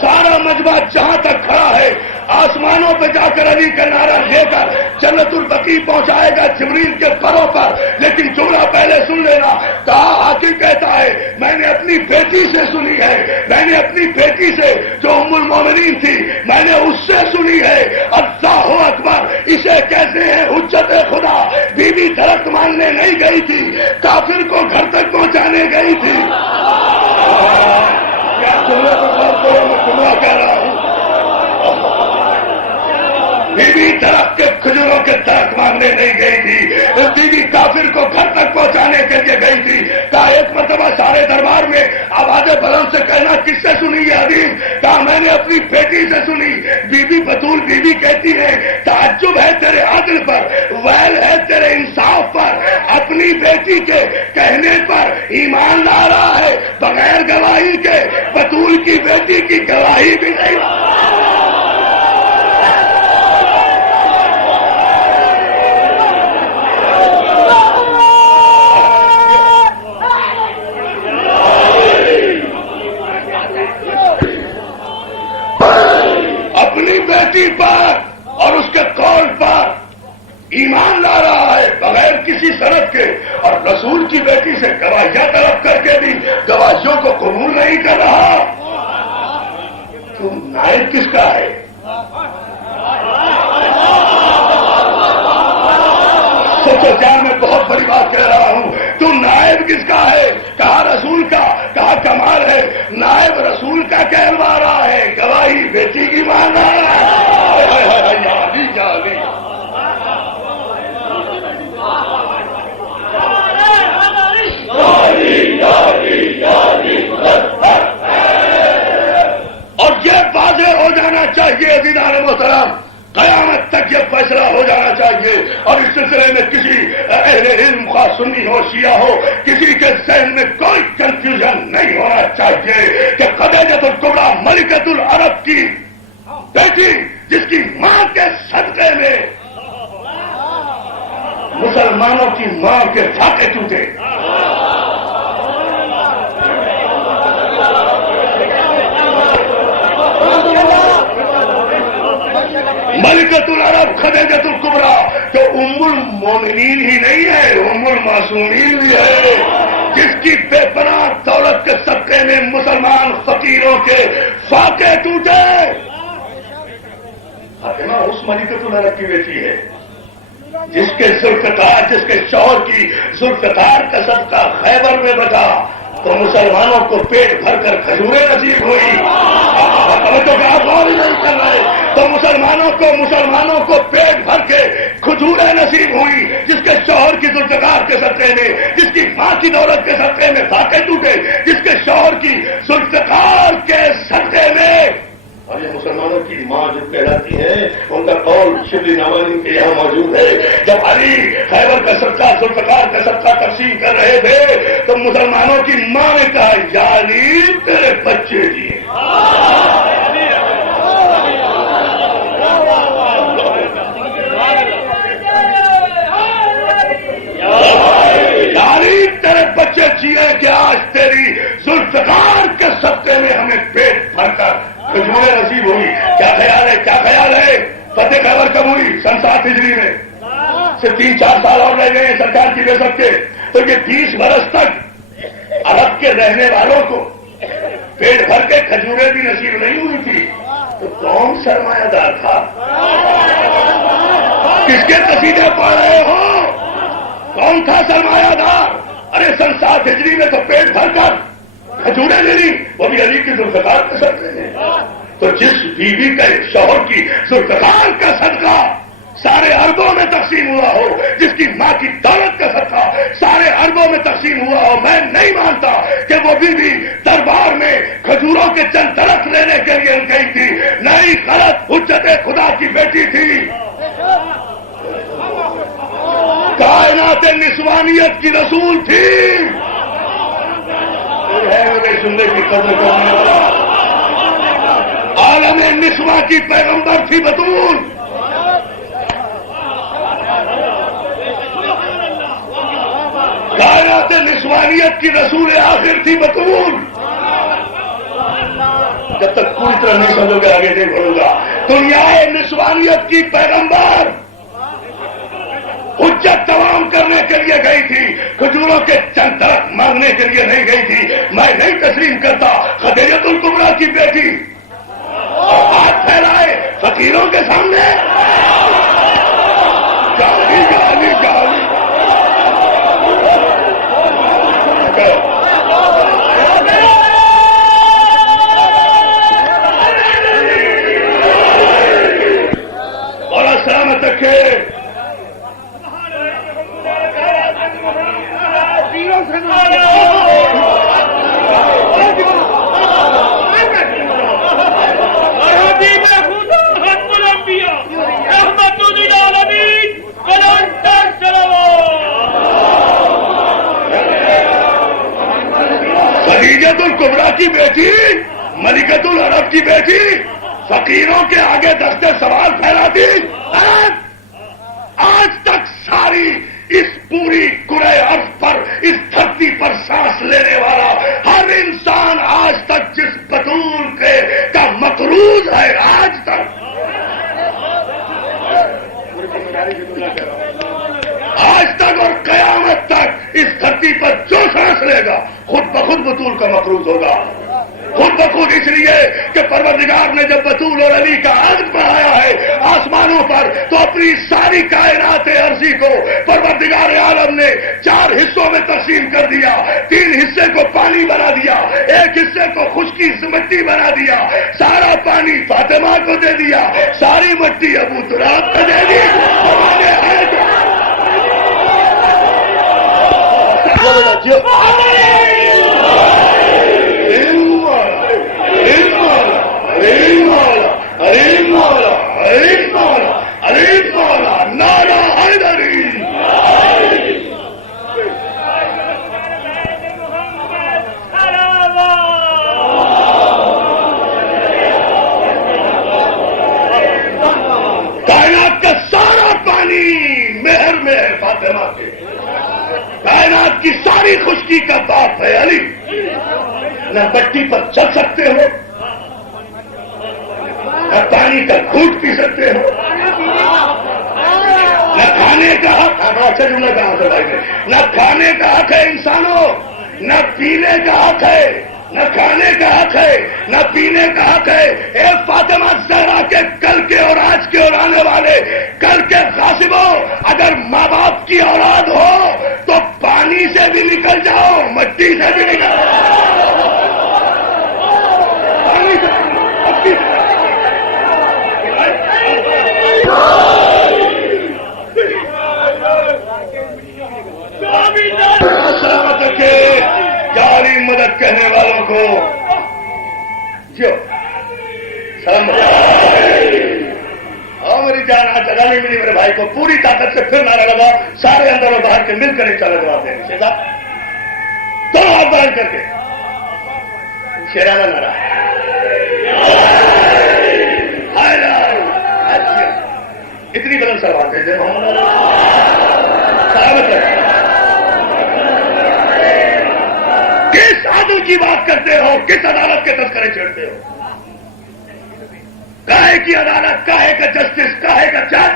سارا مجمع جہاں تک کھڑا ہے آسمانوں پہ جا کر علی کا نعرہ لے کر جنت البقیع پہنچائے گا جبریل کے پروں پر, لیکن جملہ پہلے سن لینا. کہا حاکم کہتا ہے میں نے اپنی بیٹی سے سنی ہے, میں نے اپنی بیٹی سے جو ام المومنین تھی میں نے اس سے سنی ہے. اللہ اکبر, اسے کہتے ہیں حجت خدا. بیوی درخت ماننے نہیں گئی تھی, کافر کو گھر تک پہنچانے گئی تھی. کیا جملہ کو غور کرو, میں جملہ کہہ رہا ہوں. بیوی درخت کے کھجوروں کے درخت مانگنے نہیں گئی تھی, بیوی کافر کو گھر تک پہنچانے کے لیے گئی تھی. کہا ایک مرتبہ سارے دربار میں آواز بلند سے کہنا کس سے سنی یہ حدیث؟ کہا میں نے اپنی بیٹی سے سنی. بیوی بطول بیوی کہتی ہے تعجب ہے تیرے عدل پر, ویل ہے تیرے انصاف پر, اپنی بیٹی کے کہنے پر ایمان لا رہا ہے بغیر گواہی کے. بطول کی بیٹی کی گواہی بھی نہیں. اپنی بیٹی پر اور اس کے قول پر ایمان لا رہا ہے بغیر کسی سند کے, اور رسول کی بیٹی سے گواہیاں طلب کر کے بھی گواہیوں کو قبول نہیں کر رہا. تم نائب کس کا ہے؟ سوچو جان, میں بہت بڑی بات کہہ رہا ہوں. تم نائب کس کا ہے؟ کہا رسول کا. کہا کمال ہے, نائب رسول کا کہلوا رہا ہے, گواہی بیٹی کی مان رہا ہے. اور یہ واضح ہو جانا چاہیے عزیزان محترم, قیامت تک یہ فیصلہ ہو جانا چاہیے. اور اس سلسلے میں کسی اہل علم خواہ سنی ہو شیعہ ہو, کسی کے ذہن میں کوئی کنفیوژن نہیں ہونا چاہیے کہ خدیجہ الکبریٰ ملکۃ العرب کی بیٹی جس کی ماں کے صدقے میں مسلمانوں کی ماں کے پھاٹے ٹوٹے, ملکۃ العرب خدیجۃ الکبریٰ جو ام المومنین ہی نہیں ہے، ام المعصومین بھی ہے، جس کی بے پناہ دولت کے صدقے میں مسلمان فقیروں کے فاقے ٹوٹے۔ فاطمہ اس ملکۃ العرب کی بیٹی ہے جس کے ذوالفقار، جس کے شوہر کی ذوالفقار کا صدقہ خیبر میں بچا تو مسلمانوں کو پیٹ بھر کر کھجوریں نصیب ہوئی۔ تو آپ اور نہیں کر رہے تو مسلمانوں کو پیٹ بھر کے کھجوریں نصیب ہوئی، جس کے شوہر کی ذوالفقار کے صدقے میں، جس کی ماں کی دولت کے صدقے میں فاقے ٹوٹے، جس کے شوہر کی ذوالفقار کے صدقے میں۔ اور یہ مسلمانوں کی ماں جو کہلاتی ہے، ان کا قول شبلی نوانی کے یہاں موجود ہے۔ جب علی خیبر کا صدقہ، ذوالفقار کا صدقہ تقسیم کر رہے تھے تو مسلمانوں کی ماں نے کہا یا علی تیرے بچے جی، علی تیرے بچے جیے کہ آج تیری ذوالفقار کے صدقے میں ہمیں پیٹ بھر کر کھجوریں نصیب ہوئی۔ کیا خیال ہے، کیا خیال ہے؟ فتح خیبر کب ہوئی؟ سن 7 ہجری میں، صرف 3-4 سال اور رہ گئے ہیں سرکار کی بے کے، تو یہ 20 برس تک عرب کے رہنے والوں کو پیٹ بھر کے کھجوریں بھی نصیب نہیں ہوئی تھی، تو کون سرمایہ دار تھا؟ کس کے قصیدے پڑھ رہے ہو؟ کون تھا سرمایہ دار؟ ارے سن 7 ہجری میں تو پیٹ بھر کر کھجوریں لے لی، وہ بھی علی کی ذوالفقار کے صدقے میں۔ تو جس بیوی کا شوہر کی ذوالفقار کا صدقہ سارے عربوں میں تقسیم ہوا ہو، جس کی ماں کی دولت کا صدقہ سارے عربوں میں تقسیم ہوا ہو، میں نہیں مانتا کہ وہ بیوی دربار میں کھجوروں کے چند درخت لینے کے لیے گئی تھی، نہیں، غلط، حجت خدا کی بیٹی تھی، کائنات نسوانیت کی رسول تھی، سننے کی قدر کرنے والا عالم نسواں کی پیغمبر تھی بطول۔ کائنات نسوانیت کی رسول آخر تھی بطول۔ جب تک پوری طرح نہیں سمجھو گے آگے نہیں بڑھوں گا۔ دنیا نسوانیت کی پیغمبر حجت تمام کرنے کے لیے گئی تھی، کھجوروں کے چند درخت مانگنے کے لیے نہیں گئی تھی۔ میں نہیں تسلیم کرتا خدیجۃ الکبریٰ کی بیٹی اور ہاتھ پھیلائے فقیروں کے سامنے، گالی گالی گالی۔ اور سلامت رکھے۔ خدیجۃ الکبریٰ کی بیٹی، ملکۃ العرب کی بیٹی، فقیروں کے آگے دستے سوال پھیلاتی۔ آج تک ساری اس پوری کرۂ ارض پر، اس دھرتی پر سانس لینے والا ہر انسان آج تک جس بطول کا مقروض ہے، آج تک اور قیامت تک اس دھرتی پر جو سانس لے گا خود بخود بطول کا مقروض ہوگا، خود بخود، اس لیے کہ پروردگار نے جب بطول اور علی کا عہد بڑھایا ہے آسمانوں پر تو اپنی ساری کائنات عرضی کو پروردگار عالم نے 4 حصوں میں تقسیم کر دیا، 3 حصے کو پانی بنا دیا، 1 حصے کو خشکی مٹی بنا دیا، سارا پانی فاطمہ کو دے دیا، ساری مٹی ابو تراب کو دے دی۔ نانا حیدری کائنات کا سارا پانی مہر میں ہے فاطمہ کے، کائنات کی ساری خشکی کا باپ ہے علی۔ نہ مٹی پر چل سکتے ہو، نہ پانی کا گھونٹ پی سکتے ہو، بڑا اچھا جملہ کہا تھا بھائی نے. نہ کھانے کا حق ہے انسانوں، نہ پینے کا حق ہے، نہ کھانے کا حق ہے، نہ پینے کا حق ہے. اے فاطمہ زہرا کے کل کے اور آج کے اور آنے والے کل کے غاصبوں، اگر ماں باپ کی اولاد ہو تو پانی سے بھی نکل جاؤ، مٹی سے بھی نکل جاؤ، پانی سے مٹی سے. سلامت رکھے جاری مدد کہنے والوں کو جو سلام. اور میری جان آج جگہ نہیں ملی میرے بھائی کو، پوری طاقت سے پھر نعرہ لگا، سارے اندر اور باہر کے مل کر انشاءاللہ جواب دیں گے. دونوں ہاتھ باہر کر کے شیرانہ نعرہ. اتنی بلند سلوات ہے سلامت رکھے. کس عدل کی بات کرتے ہو، کس عدالت کے تذکرے چھیڑتے ہو؟ کاہے کی عدالت، کاہے کا جسٹس، کاہے کا جج؟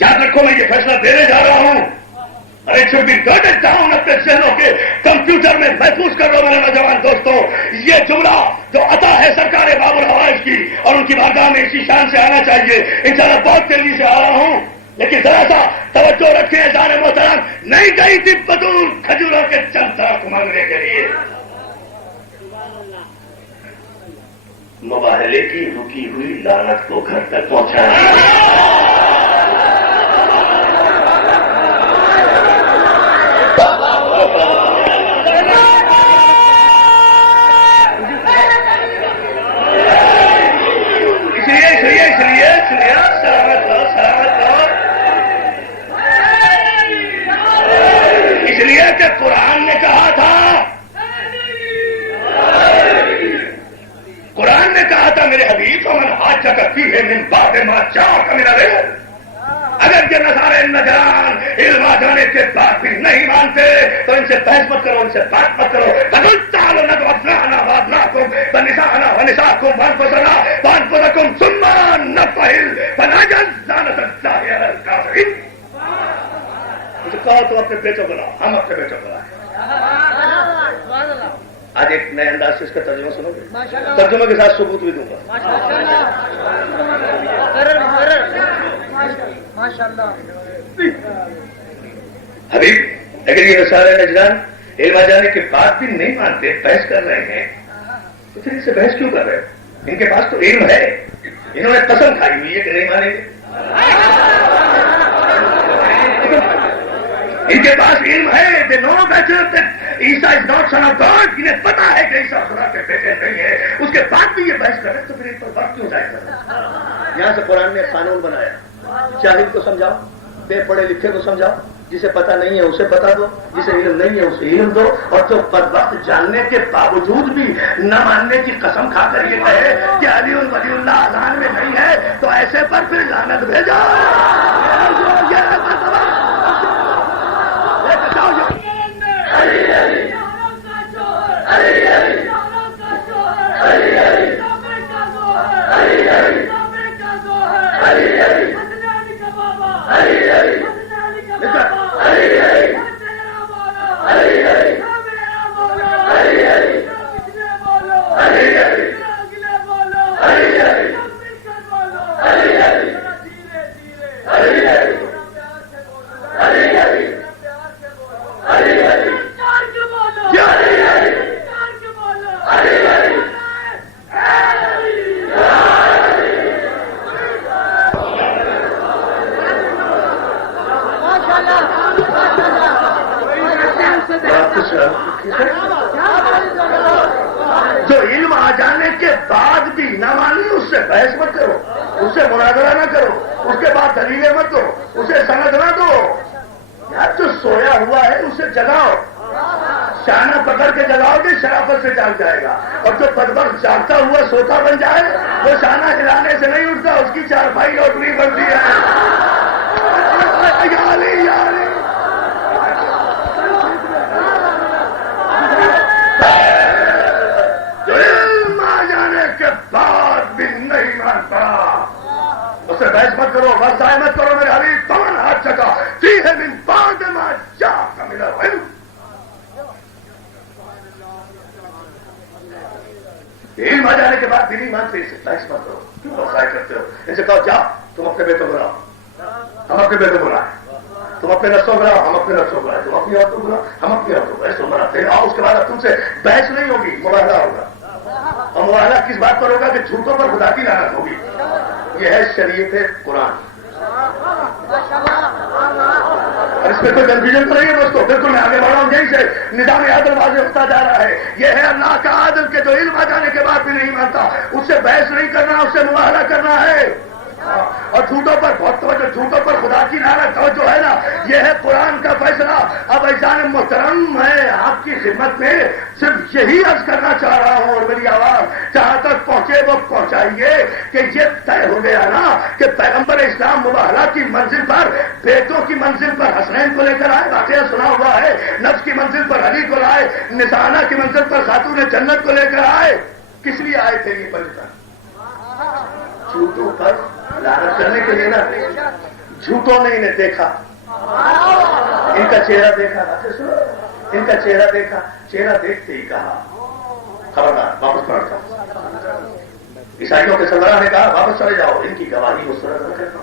یاد رکھو میں یہ فیصلہ دینے جا رہا ہوں. ارے شوڈ بی گارڈڈ ڈاؤن، اپنے ذہنوں کے کمپیوٹر میں محفوظ کر لو میرے نوجوان دوستوں. یہ جملہ جو عطا ہے سرکار باب الحوائج کی اور ان کی بارگاہ میں اسی شان سے آنا چاہیے. انشاءاللہ بہت تیزی سے آ رہا ہوں، لیکن ذرا سا توجہ رکھیں جان محترم. نہیں گئی تھی بدور کھجوروں کے چند درخت مانگنے کے لیے، مباہلے کی رکی ہوئی لعنت کو گھر تک پہنچانا. قرآن نے کہا تھا، قرآن نے کہا تھا میرے حبیب من حاجک فیہ من بعد ما جاءک من العلم. اگر یہ نصارے نجران علم آ جانے کے بعد بھی نہیں مانتے تو ان سے بحث مت کرو، ان سے بات مت کرو. فقل تعالوا ندعو ابناءنا وابناءکم ونساءنا ونساءکم وانفسنا وانفسکم ثم نبتہل فنجعل لعنۃ اللہ علی الکافرین. کہا تو اپنے بیٹوں کو لاؤ، ہم اپنے بیٹوں کو لائیں. آج ایک نئے انداز سے اس کا ترجمہ سنو گے، ترجمے کے ساتھ ثبوت بھی دوں گا. حبیب اگر یہ نصارے نجران علم آ جانے کے بعد بھی نہیں مانتے، بحث کر رہے ہیں، تو پھر ان سے بحث کیوں کر رہے ہیں؟ ان کے پاس تو علم ہے، انہوں نے قسم کھائی ہوئی ہے کہ نہیں مانیں گے. ان کے پاس علم ہے، they know that Isa is not son of God. انہیں پتا ہے کہ عیسیٰ خدا کے بیٹے نہیں ہے، اس کے بعد بھی یہ بحث کرے تو پھر ان پر وقت کیوں ضائع کرنا؟ یہاں سے قرآن نے قانون بنایا، جاہل کو سمجھاؤ، بے پڑھے لکھے کو سمجھاؤ، جسے پتا نہیں ہے اسے پتا دو، جسے علم نہیں ہے اسے علم دو. اور جو بدبخت جاننے کے باوجود بھی نہ ماننے کی قسم کھا کر یہ کہے کہ علی ولی اللہ اذان میں نہیں ہے تو ایسے پر پھر لعنت بھیجو. جو علم آ جانے کے بعد بھی نہ مانی اس سے بحث مت کرو، اس سے مناظرہ نہ کرو، اس کے بعد دلیلیں مت دو، اسے سند نہ دو. یار جو سویا ہوا ہے اسے جگاؤ، شانہ پکڑ کے جگاؤ گے شرافت سے جاگ جائے گا. اور جو بدبخت جاگتا ہوا سوتا بن جائے وہ شانہ ہلانے سے نہیں اٹھتا، اس کی چارپائی اوٹنی بنتی ہے. جو علم آ جانے کے بعد بھی نہیں مانتا سے بحث مت کرو، ورزائے مت کرو میرے حبیب تمن ہاتھ چکا فیہ من بعد ما جاءک من العلم. علم آ جانے کے بعد دینی مان سے اسے بحث مت کرو. کیوں ورزائے کرتے ہو؟ ان سے کہو جاؤ تم اپنے بیٹوں کو لاؤ، ہم اپنے بیٹوں کو لائیں. تم اپنے نفسوں کو لاؤ، ہم اپنے نفسوں کو لائیں. تم اپنی عورتوں کو لاؤ، ہم اپنی عورتوں کو. ایسے بناتے ہیں. اور اس کے بعد تم سے بحث نہیں ہوگی، مباہلہ ہوگا. اور مباہلہ کس بات پر ہوگا کہ جھوٹوں پر خدا کی لعنت ہوگی. یہ ہے شریعت قرآن. اور اس میں کوئی کنفیوژن تو نہیں ہے دوستوں. بالکل میں آگے بڑھ رہا ہوں. یہیں سے نظام عادل واضح ہوتا جا رہا ہے. یہ ہے اللہ کا عادل کے جو علم آ جانے کے بعد بھی نہیں مانتا، اس سے بحث نہیں کرنا، اس سے مباہلہ کرنا ہے. اور جھوٹوں پر بہت توجہ، جھوٹوں پر خدا کی لعنت توجہ ہے نا. یہ ہے قرآن کا فیصلہ. اب ایسان محترم میں آپ کی خدمت میں صرف یہی عرض کرنا چاہ رہا ہوں، اور میری آواز جہاں تک پہنچے وہ پہنچائیے کہ یہ طے ہو گیا نا کہ پیغمبر اسلام مباہلہ کی منزل پر، بیٹوں کی منزل پر حسنین کو لے کر آئے. واقعہ سنا ہوا ہے. نفس کی منزل پر علی کو لائے، نسانہ کی منزل پر خاتون جنت کو لے کر آئے. کس لیے آئے تھے یہ پنجتن؟ جھوٹوں پر لعنت کرنے کے لیے نا. جھوٹوں نے انہیں دیکھا، ان کا چہرہ دیکھا، ان کا چہرہ دیکھا. چہرہ دیکھتے ہی کہا خبردار واپس پلٹتا. عیسائیوں کے سربراہ نے کہا واپس چلے جاؤ، ان کی گواہی مسترد نہ کرنا.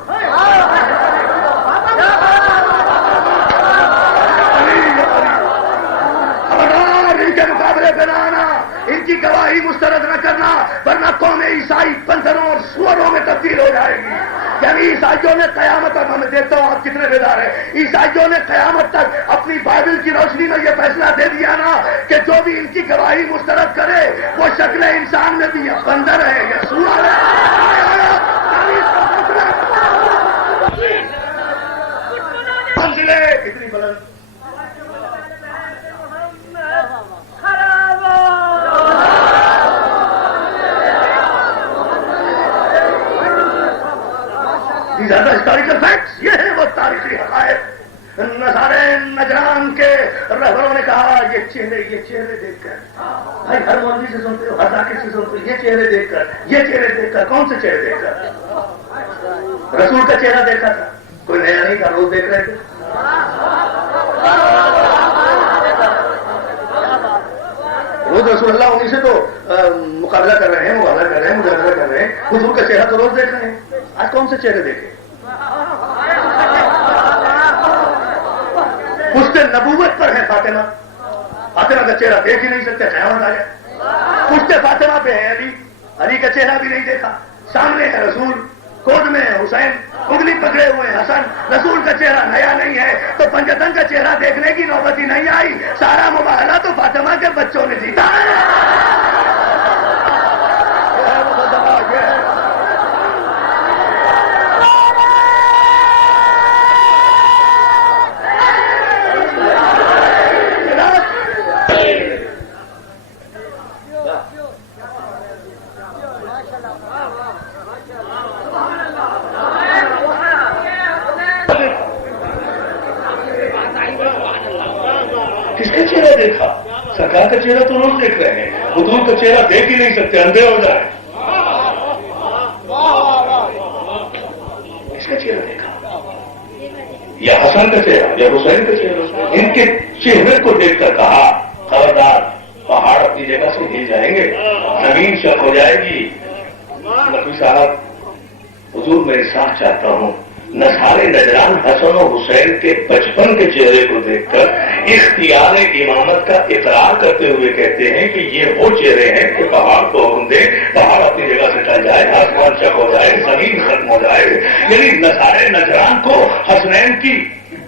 خبردار ان کے مقابلے پہ نہ آنا، ان کی گواہی مسترد نہ کرنا، ورنہ قوم عیسائی بندروں اور سوروں میں تبدیل ہو جائے گی. یعنی عیسائیوں نے قیامت تک، میں دیکھتا ہوں آپ کتنے بیدار ہیں، عیسائیوں نے قیامت تک اپنی بائبل کی روشنی میں یہ فیصلہ دے دیا نا کہ جو بھی ان کی گواہی مسترد کرے وہ شکل انسان میں بھی یا بندر ہے یا سور ہے. منزلیں کتنی بلند. ہسٹوریکل فیکٹس، یہ ہے وہ تاریخی حقائق. نصارے نجران کے رہبروں نے کہا یہ چہرے دیکھ کر، بھائی ہر مولوی سے سنتے ہو، ہر ذاکر سے سنتے ہو، یہ چہرے دیکھ کر. کون سے چہرے دیکھ کر؟ رسول کا چہرہ دیکھا تھا، کوئی نیا نہیں تھا، روز دیکھ رہے تھے. روز رسول اللہ انہیں سے تو مقابلہ کر رہے ہیں، مجادلہ کر رہے ہیں. حضور کا چہرہ تو روز دیکھ رہے ہیں. آج کون سے چہرے دیکھے؟ پشت نبوت پر ہے فاطمہ. فاطمہ کا چہرہ دیکھ ہی نہیں سکتے، قیامت آ جائے. پشت فاطمہ پہ ہے علی کا چہرہ بھی نہیں دیکھا. سامنے ہے رسول، گود میں ہے حسین، انگلی پکڑے ہوئے حسن. رسول کا چہرہ نیا نہیں ہے تو پنجتن کا چہرہ دیکھنے کی نوبت ہی نہیں آئی. سارا مباہلہ تو فاطمہ کے بچوں نے جیتا ہے. دیکھا سرکار کا چہرہ تو روز دیکھ رہے ہیں، حضور کا چہرہ دیکھ ہی نہیں سکتے، اندھے ہو جائے. کس کا چہرہ دیکھا؟ یا حسن کا چہرہ یا حسین کا چہرہ. ان کے چہرے کو دیکھ کر کہا خبردار، پہاڑ اپنی جگہ سے ہل جائیں گے، زمین شک ہو جائے گی. نبی صاحب حضور میں انصاف چاہتا ہوں. نصارے نجران حسن و حسین کے بچپن کے چہرے کو دیکھ کر اختیار امامت کا اقرار کرتے ہوئے کہتے ہیں کہ یہ وہ چہرے ہیں کہ پہاڑ کو حکم دے، پہاڑ اپنی جگہ سے ٹل جائے، آسمان چک ہو جائے، زمین ختم ہو جائے. یعنی نصارے نجران کو حسنین کی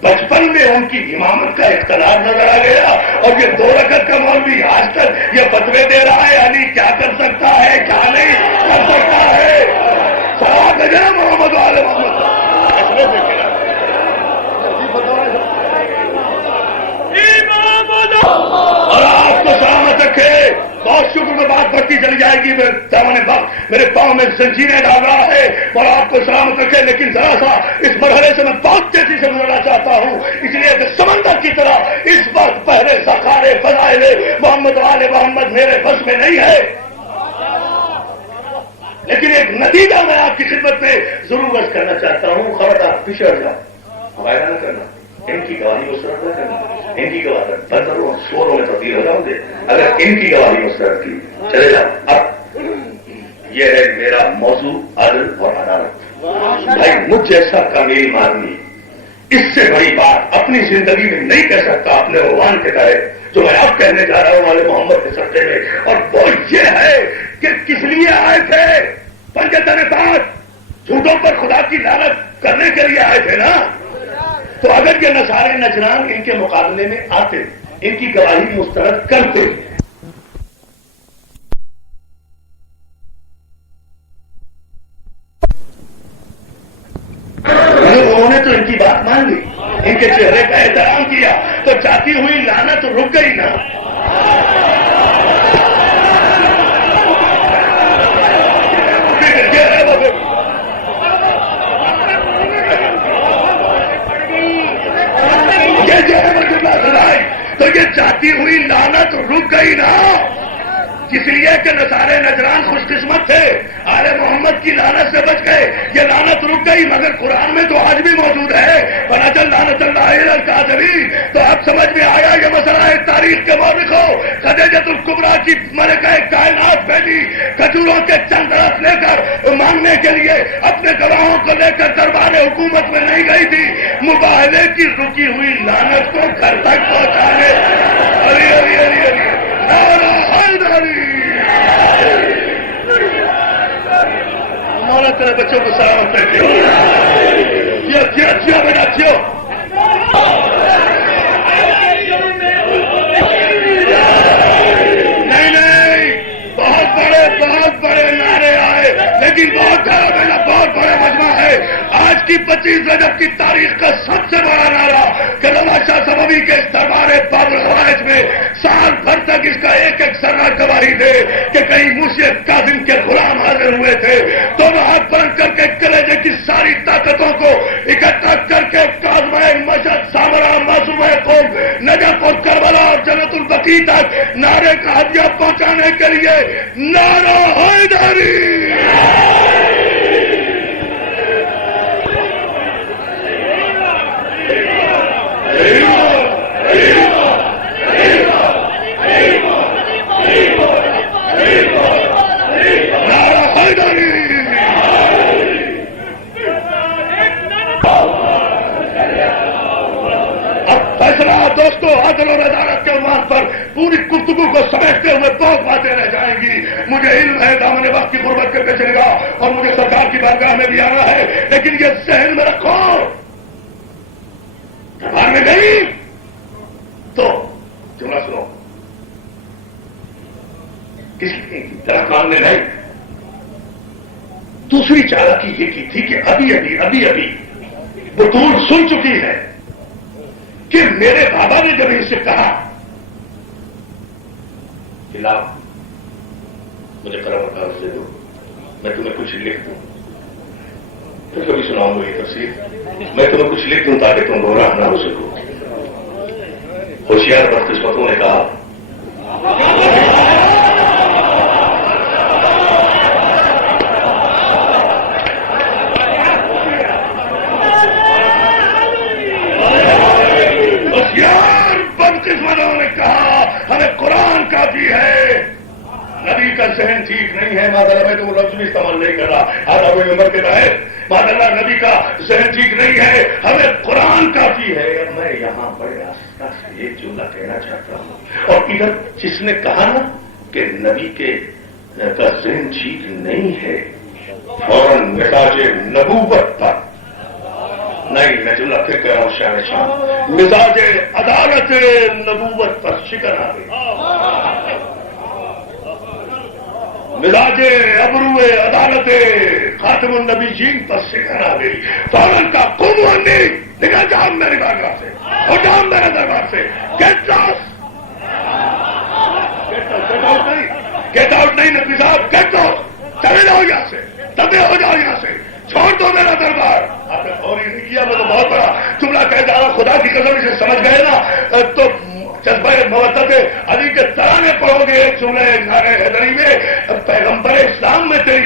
بچپن میں ان کی امامت کا اقتدار نظر آ گیا. اور یہ 2 رکعت کا مولوی آج تک یہ فتوے دے رہا ہے علی کیا کر سکتا ہے، کیا نہیں کر سکتا ہے. سوال ہے محمد والے محمد اور آپ کو سلامت رکھے. بہت شکر میں بات بڑھتی چلی جائے گی. میرے پاؤں میں زنجیریں ڈال رہا ہے اور آپ کو سلامت رکھے. لیکن ذرا سا اس مرحلے سے میں بہت تیزی سے گزرنا چاہتا ہوں، اس لیے کہ سمندر کی طرح اس وقت پہلے ذخائر فضائل محمد والے محمد میرے بس میں نہیں ہے. لیکن ایک نتیجہ میں آپ کی خدمت میں ضرور عرض کرنا چاہتا ہوں، خبردار پیچھے ہٹ جاؤ، حوالہ نہ کرنا، ان کی گواہی مسترد نہ کرنا، ان کی گواہی بندروں شوروں میں تبدیل ہو جاؤ گے اگر ان کی گواہی مسترد کی، چلے جاؤ۔ اب یہ ہے میرا موضوع، عدل اور عدالت۔ بھائی مجھ جیسا کامیل آدمی اس سے بڑی بات اپنی زندگی میں نہیں کہہ سکتا اپنے عنوان کے تحت جو میں اب کہنے جا رہا ہوں والے محمد کے سطح میں، اور وہ یہ ہے کہ کس لیے آئے تھے پنجتن پاک، جھوٹوں پر خدا کی لعنت کرنے کے لیے آئے تھے نا؟ تو اگر یہ نصارے نجران ان کے مقابلے میں آتے، ان کی گواہی مسترد کرتے، انہوں نے تو ان کی بات مان لی، ان کے چہرے کا احترام کیا، تو جاتی ہوئی لعنت رک گئی نا۔ تو یہ جاتی ہوئی لعنت رک گئی نا، اس لیے کہ نصارے نجران خوش قسمت تھے، آل محمد کی لعنت سے بچ گئے، یہ لعنت رک گئی، مگر قرآن میں تو آج بھی موجود ہے فنجعل لعنت اللہ علی الکاذبین۔ تو اب سمجھ میں آیا یہ مسئلہ ہے، تاریخ کے مورخوں، خدیجۃ الکبریٰ کی ملکہ کائنات بھیجی کھجوروں کے چند درخت لے کر مانگنے کے لیے، اپنے گواہوں کو لے کر دربار حکومت میں نہیں گئی تھی، مباہلے کی رکی ہوئی لعنت کو گھر تک پہنچانے۔ علی علی علی علی نعرہ حیدری۔ مولا تیرے بچوں کو سلام کرتے بیٹا کیوں نہیں، بہت بڑے نعرے آئے، لیکن بہت بڑا مجمع ہے۔ آج کی 25 رجب کی تاریخ کا سب سے بڑا نعرہ کہ نواز شاہ صفوی کے اس دربار باب الحوائج میں سال بھر تک اس کا ایک سرا گواہی دے کہ کئی موسی کاظم کے غلام حاضر ہوئے تھے، دونوں ہاتھ بلند کر کے کلیجے کی ساری طاقتوں کو اکٹھا کر کے کاظمہ مشہد، سامرا، معصومہ قوم، نجف اور کربلا اور جنت البقیع تک نعرے کا ہدیہ پہنچانے کے لیے نعرہ حیدری۔ دوستو عدل اور عدالت کے عنوان پر پوری گفتگو کو سمیٹتے ہوئے بہت باتیں رہ جائیں گی، مجھے علم ہے دامن وقت کی غربت کر کے چلے گا اور مجھے سرکار کی بارگاہ میں بھی آنا ہے، لیکن یہ ذہن میں رکھو دربار میں نہیں تو جملہ سنو، کسی کی طرح ماننے نہیں۔ دوسری چالاکی یہ کی تھی کہ ابھی بطول سن چکی ہے کہ میرے بابا نے جب ان سے کہا کہ لاؤ مجھے قلم اور کاغذ دے دو، میں تمہیں کچھ لکھ دوں، پھر کبھی سناؤں گا یہ تفسیر، میں تمہیں کچھ لکھ دوں تاکہ تم گمراہ نہ ہو سکو۔ ہوشیار بدقسمتوں نے کہا ہمیں قرآن کافی ہے، نبی کا ذہن ٹھیک نہیں ہے، مادر میں تو وہ لفظ بھی استعمال نہیں کر رہا، آدھا کوئی عمر کے تحت مادر نبی کا ذہن ٹھیک نہیں ہے، ہمیں قرآن کافی ہے۔ میں یہاں بڑے آستہ سے ایک جملہ کہنا چاہتا ہوں، اور ادھر جس نے کہا نا کہ نبی کا ذہن ٹھیک نہیں ہے، فوراً مزاج نبوت پر نہیں، میں جملہ پھر کہہ رہا ہوں شاہ مزاج عدالت نبوت پر شکن آ گئی، مزاج ابرو عدالت خاتم النبیین پر شکن آ گئی، فوراً کا قومانی نکل جاؤ میری بارگاہ سے اور جاؤ میرے دربار سے، گیٹ آؤٹ نہیں نبی صاحب، گیٹ آؤٹ، چلے جاؤ یہاں سے، تبے ہو جاؤ یہاں سے، چھوڑ دو میرا دربار۔ آپ نے فوری نہیں کیا، میں تو بہت بڑا جملہ کہہ جا رہا ہوں، خدا کی قسم اسے سمجھ گئے نا تو جذبہ مودت علی کے ترانے پڑھو گے ایک جملے نعرہ حیدری میں، پیغمبر اسلام میں تیری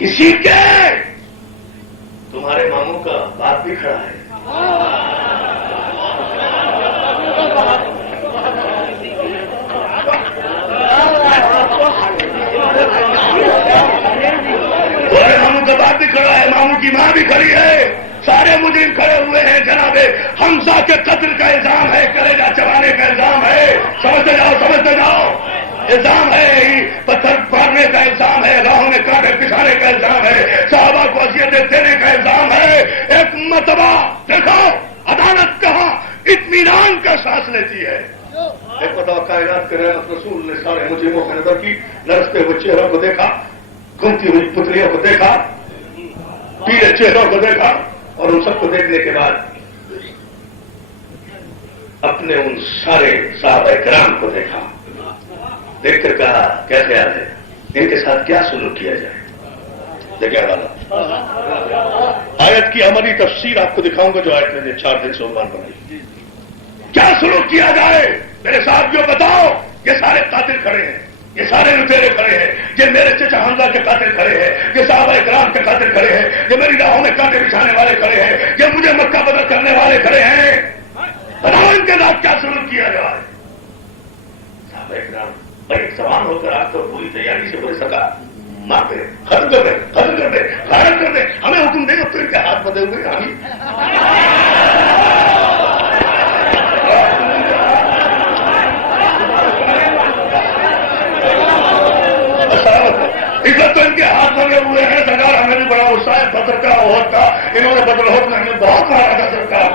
کسی کے تمہارے ماموں کا باپ بھی کھڑا ہے. تمہارے ماموں کا باپ بھی کھڑا ہے, ماموں کی ماں بھی کھڑی ہے, سارے مجرم کھڑے ہوئے ہیں. جناب حمزہ کے قتل کا الزام ہے, کلیجہ چبانے کا الزام ہے, سمجھتے جاؤ سمجھتے جاؤ, الزام ہے, پتھر مارنے کا الزام ہے, راہوں میں کانٹے پچھانے کا الزام ہے, صحابہ کو اذیتیں دینے کا الزام ہے. ایک مرتبہ دیکھو عدالت کہاں اطمینان کا سانس لیتی ہے. ایک مرتبہ کائنات کے رحمت رسول نے سارے مجرموں کی نظر کی, لرزتے ہوئے چہروں کو دیکھا, گھومتی ہوئی پتلیوں کو دیکھا, پیلے چہروں کو دیکھا, اور ان سب کو دیکھنے کے بعد اپنے ان سارے صحابہ کرام کو دیکھا, دیکھ کر کہا کیا خیال ہے, ان کے ساتھ کیا سلوک کیا جائے. دیکھیں والا آیت کی عملی تفسیر آپ کو دکھاؤں گا جو آیت میں نے 4 دن سے عنوان بنائی. کیا سلوک کیا جائے میرے ساتھ جو بتاؤ. یہ سارے قاتل کھڑے ہیں, یہ سارے لٹیرے کھڑے ہیں, یہ میرے چچا حمزہ کے قاتل کھڑے ہیں, یہ صحابہ کرام کے قاتل کھڑے ہیں, یہ میری راہوں میں کانٹے بچھانے والے کھڑے ہیں, یہ مجھے مکہ بدر کرنے والے کھڑے ہیں. بتاؤ ان کے ساتھ کیا سلوک کیا جائے. صحابہ کرام ایک سوال ہو کر آپ کو پوری تیاری سے بولے سکا مار دے, ختم کر دے, ختم کر دے, غارت کر دے, ہمیں حکم دے گا تو ان کے ہاتھ بدے ہوئے ہمیں عزت تو ان کے ہاتھ بنے ہوئے ہیں. سرکار ہمیں بھی بڑا غصہ ہے بدر کا عہد کا, انہوں نے بدر عہد میں ہمیں بہت مارا تھا. سرکار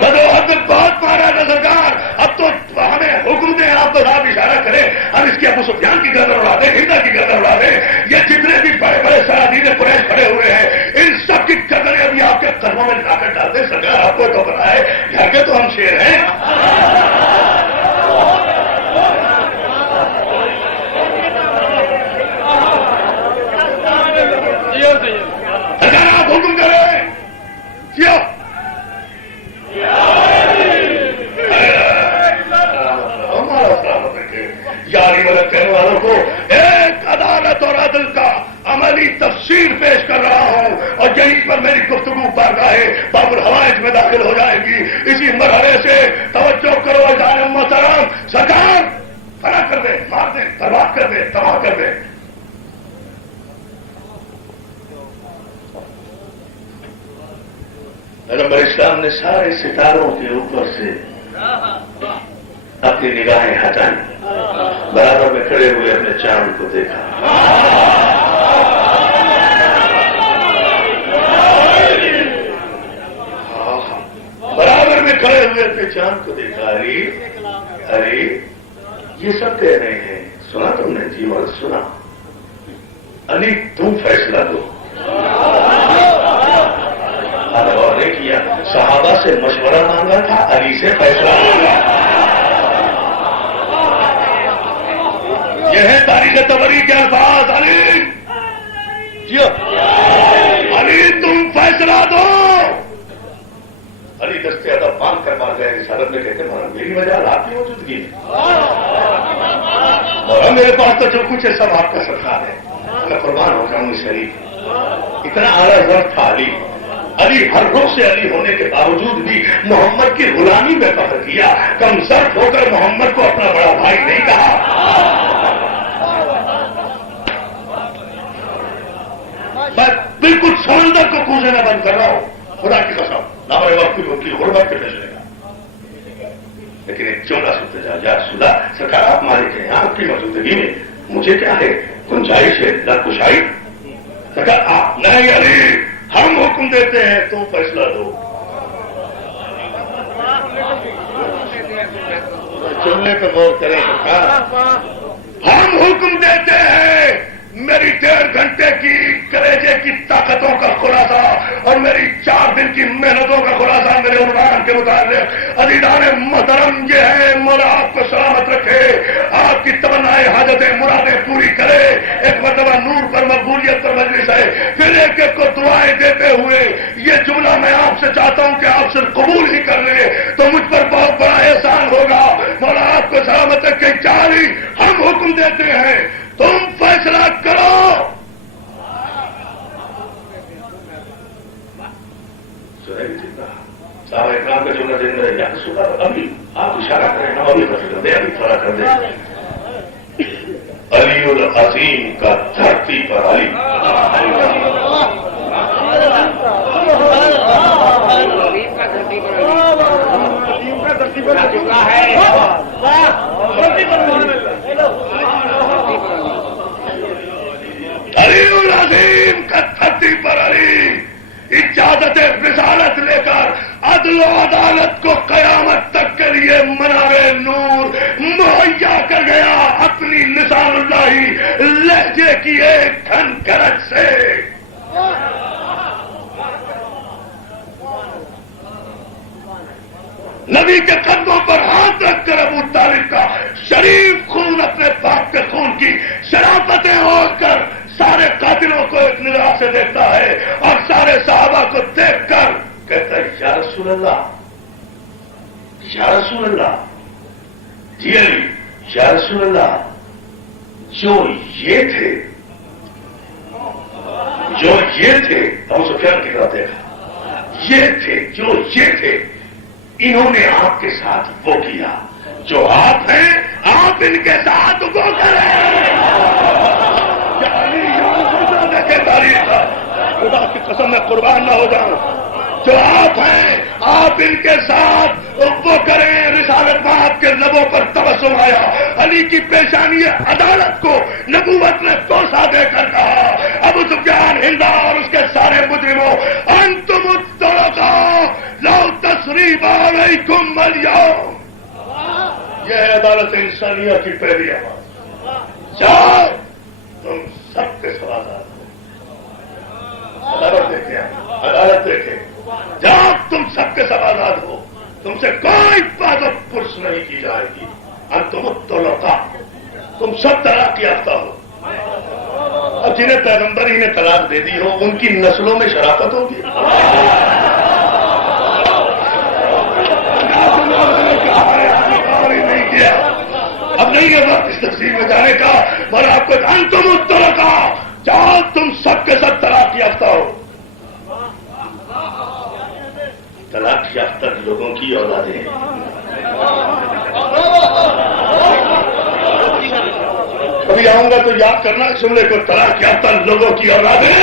بدر عہد میں بہت مارا تھا. سرکار اب تو ہمیں حکم دیں, آپ تو صاحب اشارہ کریں, ہم اس کی ابو سفیان کی گردن اڑا دیں, ہندا کی گردن اڑا دیں. یہ جتنے بھی بڑے بڑے سرادین قریش کھڑے ہوئے ہیں ان سب کی گردنیں ابھی آپ کے قدموں میں لا کر ڈال دیں. سرکار آپ کو تو پتا ہے گھر کے تو ہم شیر ہیں. اگر آپ حکم کریں کیا ہمارا سلامت رکھے. یاری مدد کرنے والوں کو ایک عدالت اور عدل کا عملی تفسیر پیش کر رہا ہوں, اور یہیں پر میری گفتگو بارگاہ باب الحوائج میں داخل ہو جائے گی. اسی مرحلے سے توجہ کرو جان محترم. سرکار کھڑا کر دے, مار دے, برباد کر دے, تباہ کر دے. پیغمبر اسلام نے سارے ستاروں کے اوپر سے اپنی نگاہیں ہٹائیں, برابر میں کھڑے ہوئے اپنے چاند کو دیکھا. برابر میں کھڑے ہوئے اپنے چاند کو دیکھا. ارے یہ سب کہہ رہے ہیں, سنا تم نے؟ جی اور سنا. علی تم فیصلہ دو. غور نے کیا, صحابہ سے مشورہ مانگا تھا, علی سے فیصلہ مانگا. یہ ہے تاریخ طبری کے الفاظ. علی تم فیصلہ دو. علی دستے ادب باندھ کر مار گئے. رسالت میں کہتے ہیں میری وجہ آپ کی موجودگی ہے, اور میرے پاس تو جو کچھ ہے سب آپ کا سرکار ہے. میں قربان ہو جاؤں اس شریف. اتنا اعلیٰ ضرور تھا علی. علی ہر روح سے علی ہونے کے باوجود بھی محمد کی غلامی میں فخر کیا. کم ضرب ہو کر محمد کو اپنا بڑا بھائی نہیں کہا. میں بالکل سمندر کو کوسنا بند کر رہا ہوں, خدا کی قسم. ہمارے وقت کی غربت کے فیصلے کا. لیکن ایک چولا سنتے جا یا سلا سرکار آپ مالک ہیں, آپ کی موجودگی میں مجھے کیا ہے گنجائش ہے نہ کشائی. سرکار آپ نہیں علی, ہم حکم دیتے ہیں تم فیصلہ دو. چلنے پہ غور کریں سرکار. ہم حکم دیتے ہیں میری 1.5 گھنٹے کی کلیجے کی طاقتوں کا خلاصہ اور میری 4 دن کی محنتوں کا خلاصہ میرے عنوان کے مطابق عزیزان محترم یہ ہے. مولا آپ کو سلامت رکھے, آپ کی تمنائیں حاجتیں مرادیں پوری کرے. ایک مرتبہ نور پر مقبولیت پر مجلس ہے, پھر ایک ایک کو دعائیں دیتے ہوئے یہ جملہ میں آپ سے چاہتا ہوں کہ آپ صرف قبول ہی کر لیں تو مجھ پر بہت بڑا احسان ہوگا. مولا آپ کو سلامت رکھے جاری ہم حکم دیتے ہیں تم فیصلہ کرو. صاحب اکرام کا جو نظر رہے گا ابھی آپ اشارہ کریں ہم ابھی کر دیں ابھی تھوڑا کر دیں. علی العظیم کا دھرتی پر علی علی العظیم کا دھرتی پر علی اجازت رسالت لے کر عدل و عدالت کو قیامت تک کے لیے منار نور مہیا کر گیا اپنی لسان اللہ لہجے کی ایک کھن گرج سے. نبی کے قدموں پر ہاتھ رکھ کر ابو طالب کا شریف خون اپنے باپ کے خون کی شرافتیں اوڑھ کر سارے قاتلوں کو ایک نگاہ سے دیکھتا ہے اور سارے صحابہ کو دیکھ کر کہتا ہے یا رسول اللہ یا رسول اللہ جی علی یا رسول اللہ جو یہ تھے ابو سفیان کی طرف دیکھا یہ تھے جو یہ تھے انہوں نے آپ کے ساتھ وہ کیا جو آپ ہیں آپ ان کے ساتھ وہ کریں. خدا کی قسم میں قربان نہ ہو جاؤں جو آپ ہیں آپ ان کے ساتھ وہ کریں. رسالت میں آپ کے لبوں پر تبسم آیا. علی کی پیشانی عدالت کو نبوت نے توسا دے کر کہا ابو سفیان ہندا اور اس کے سارے مجرموں انتم الطلقاء لا تثریب علیکم اليوم. یہ ہے عدالت انسانیت کی پہلی آواز. جاؤ تم سب کے سوالات عدالت دیکھے جب تم سب کے سب آزاد ہو تم سے کوئی بات پرس نہیں کی جائے گی. انتم الطلقاء تم سب طلاق یافتہ ہو. اب جنہیں پیغمبر ہی نے طلاق دے دی ہو ان کی نسلوں میں شرافت ہوگی. نہیں کیا اب نہیں ہے وقت اس تفصیل میں جانے کا اور آپ کو انتم الطلقاء جاؤ تم سب کے سب طلاق یافتہ ہو. طلاق یافتہ لوگوں کی اولادیں کبھی آؤں گا تو یاد کرنا اس جملے کو طلاق یافتہ لوگوں کی اولادیں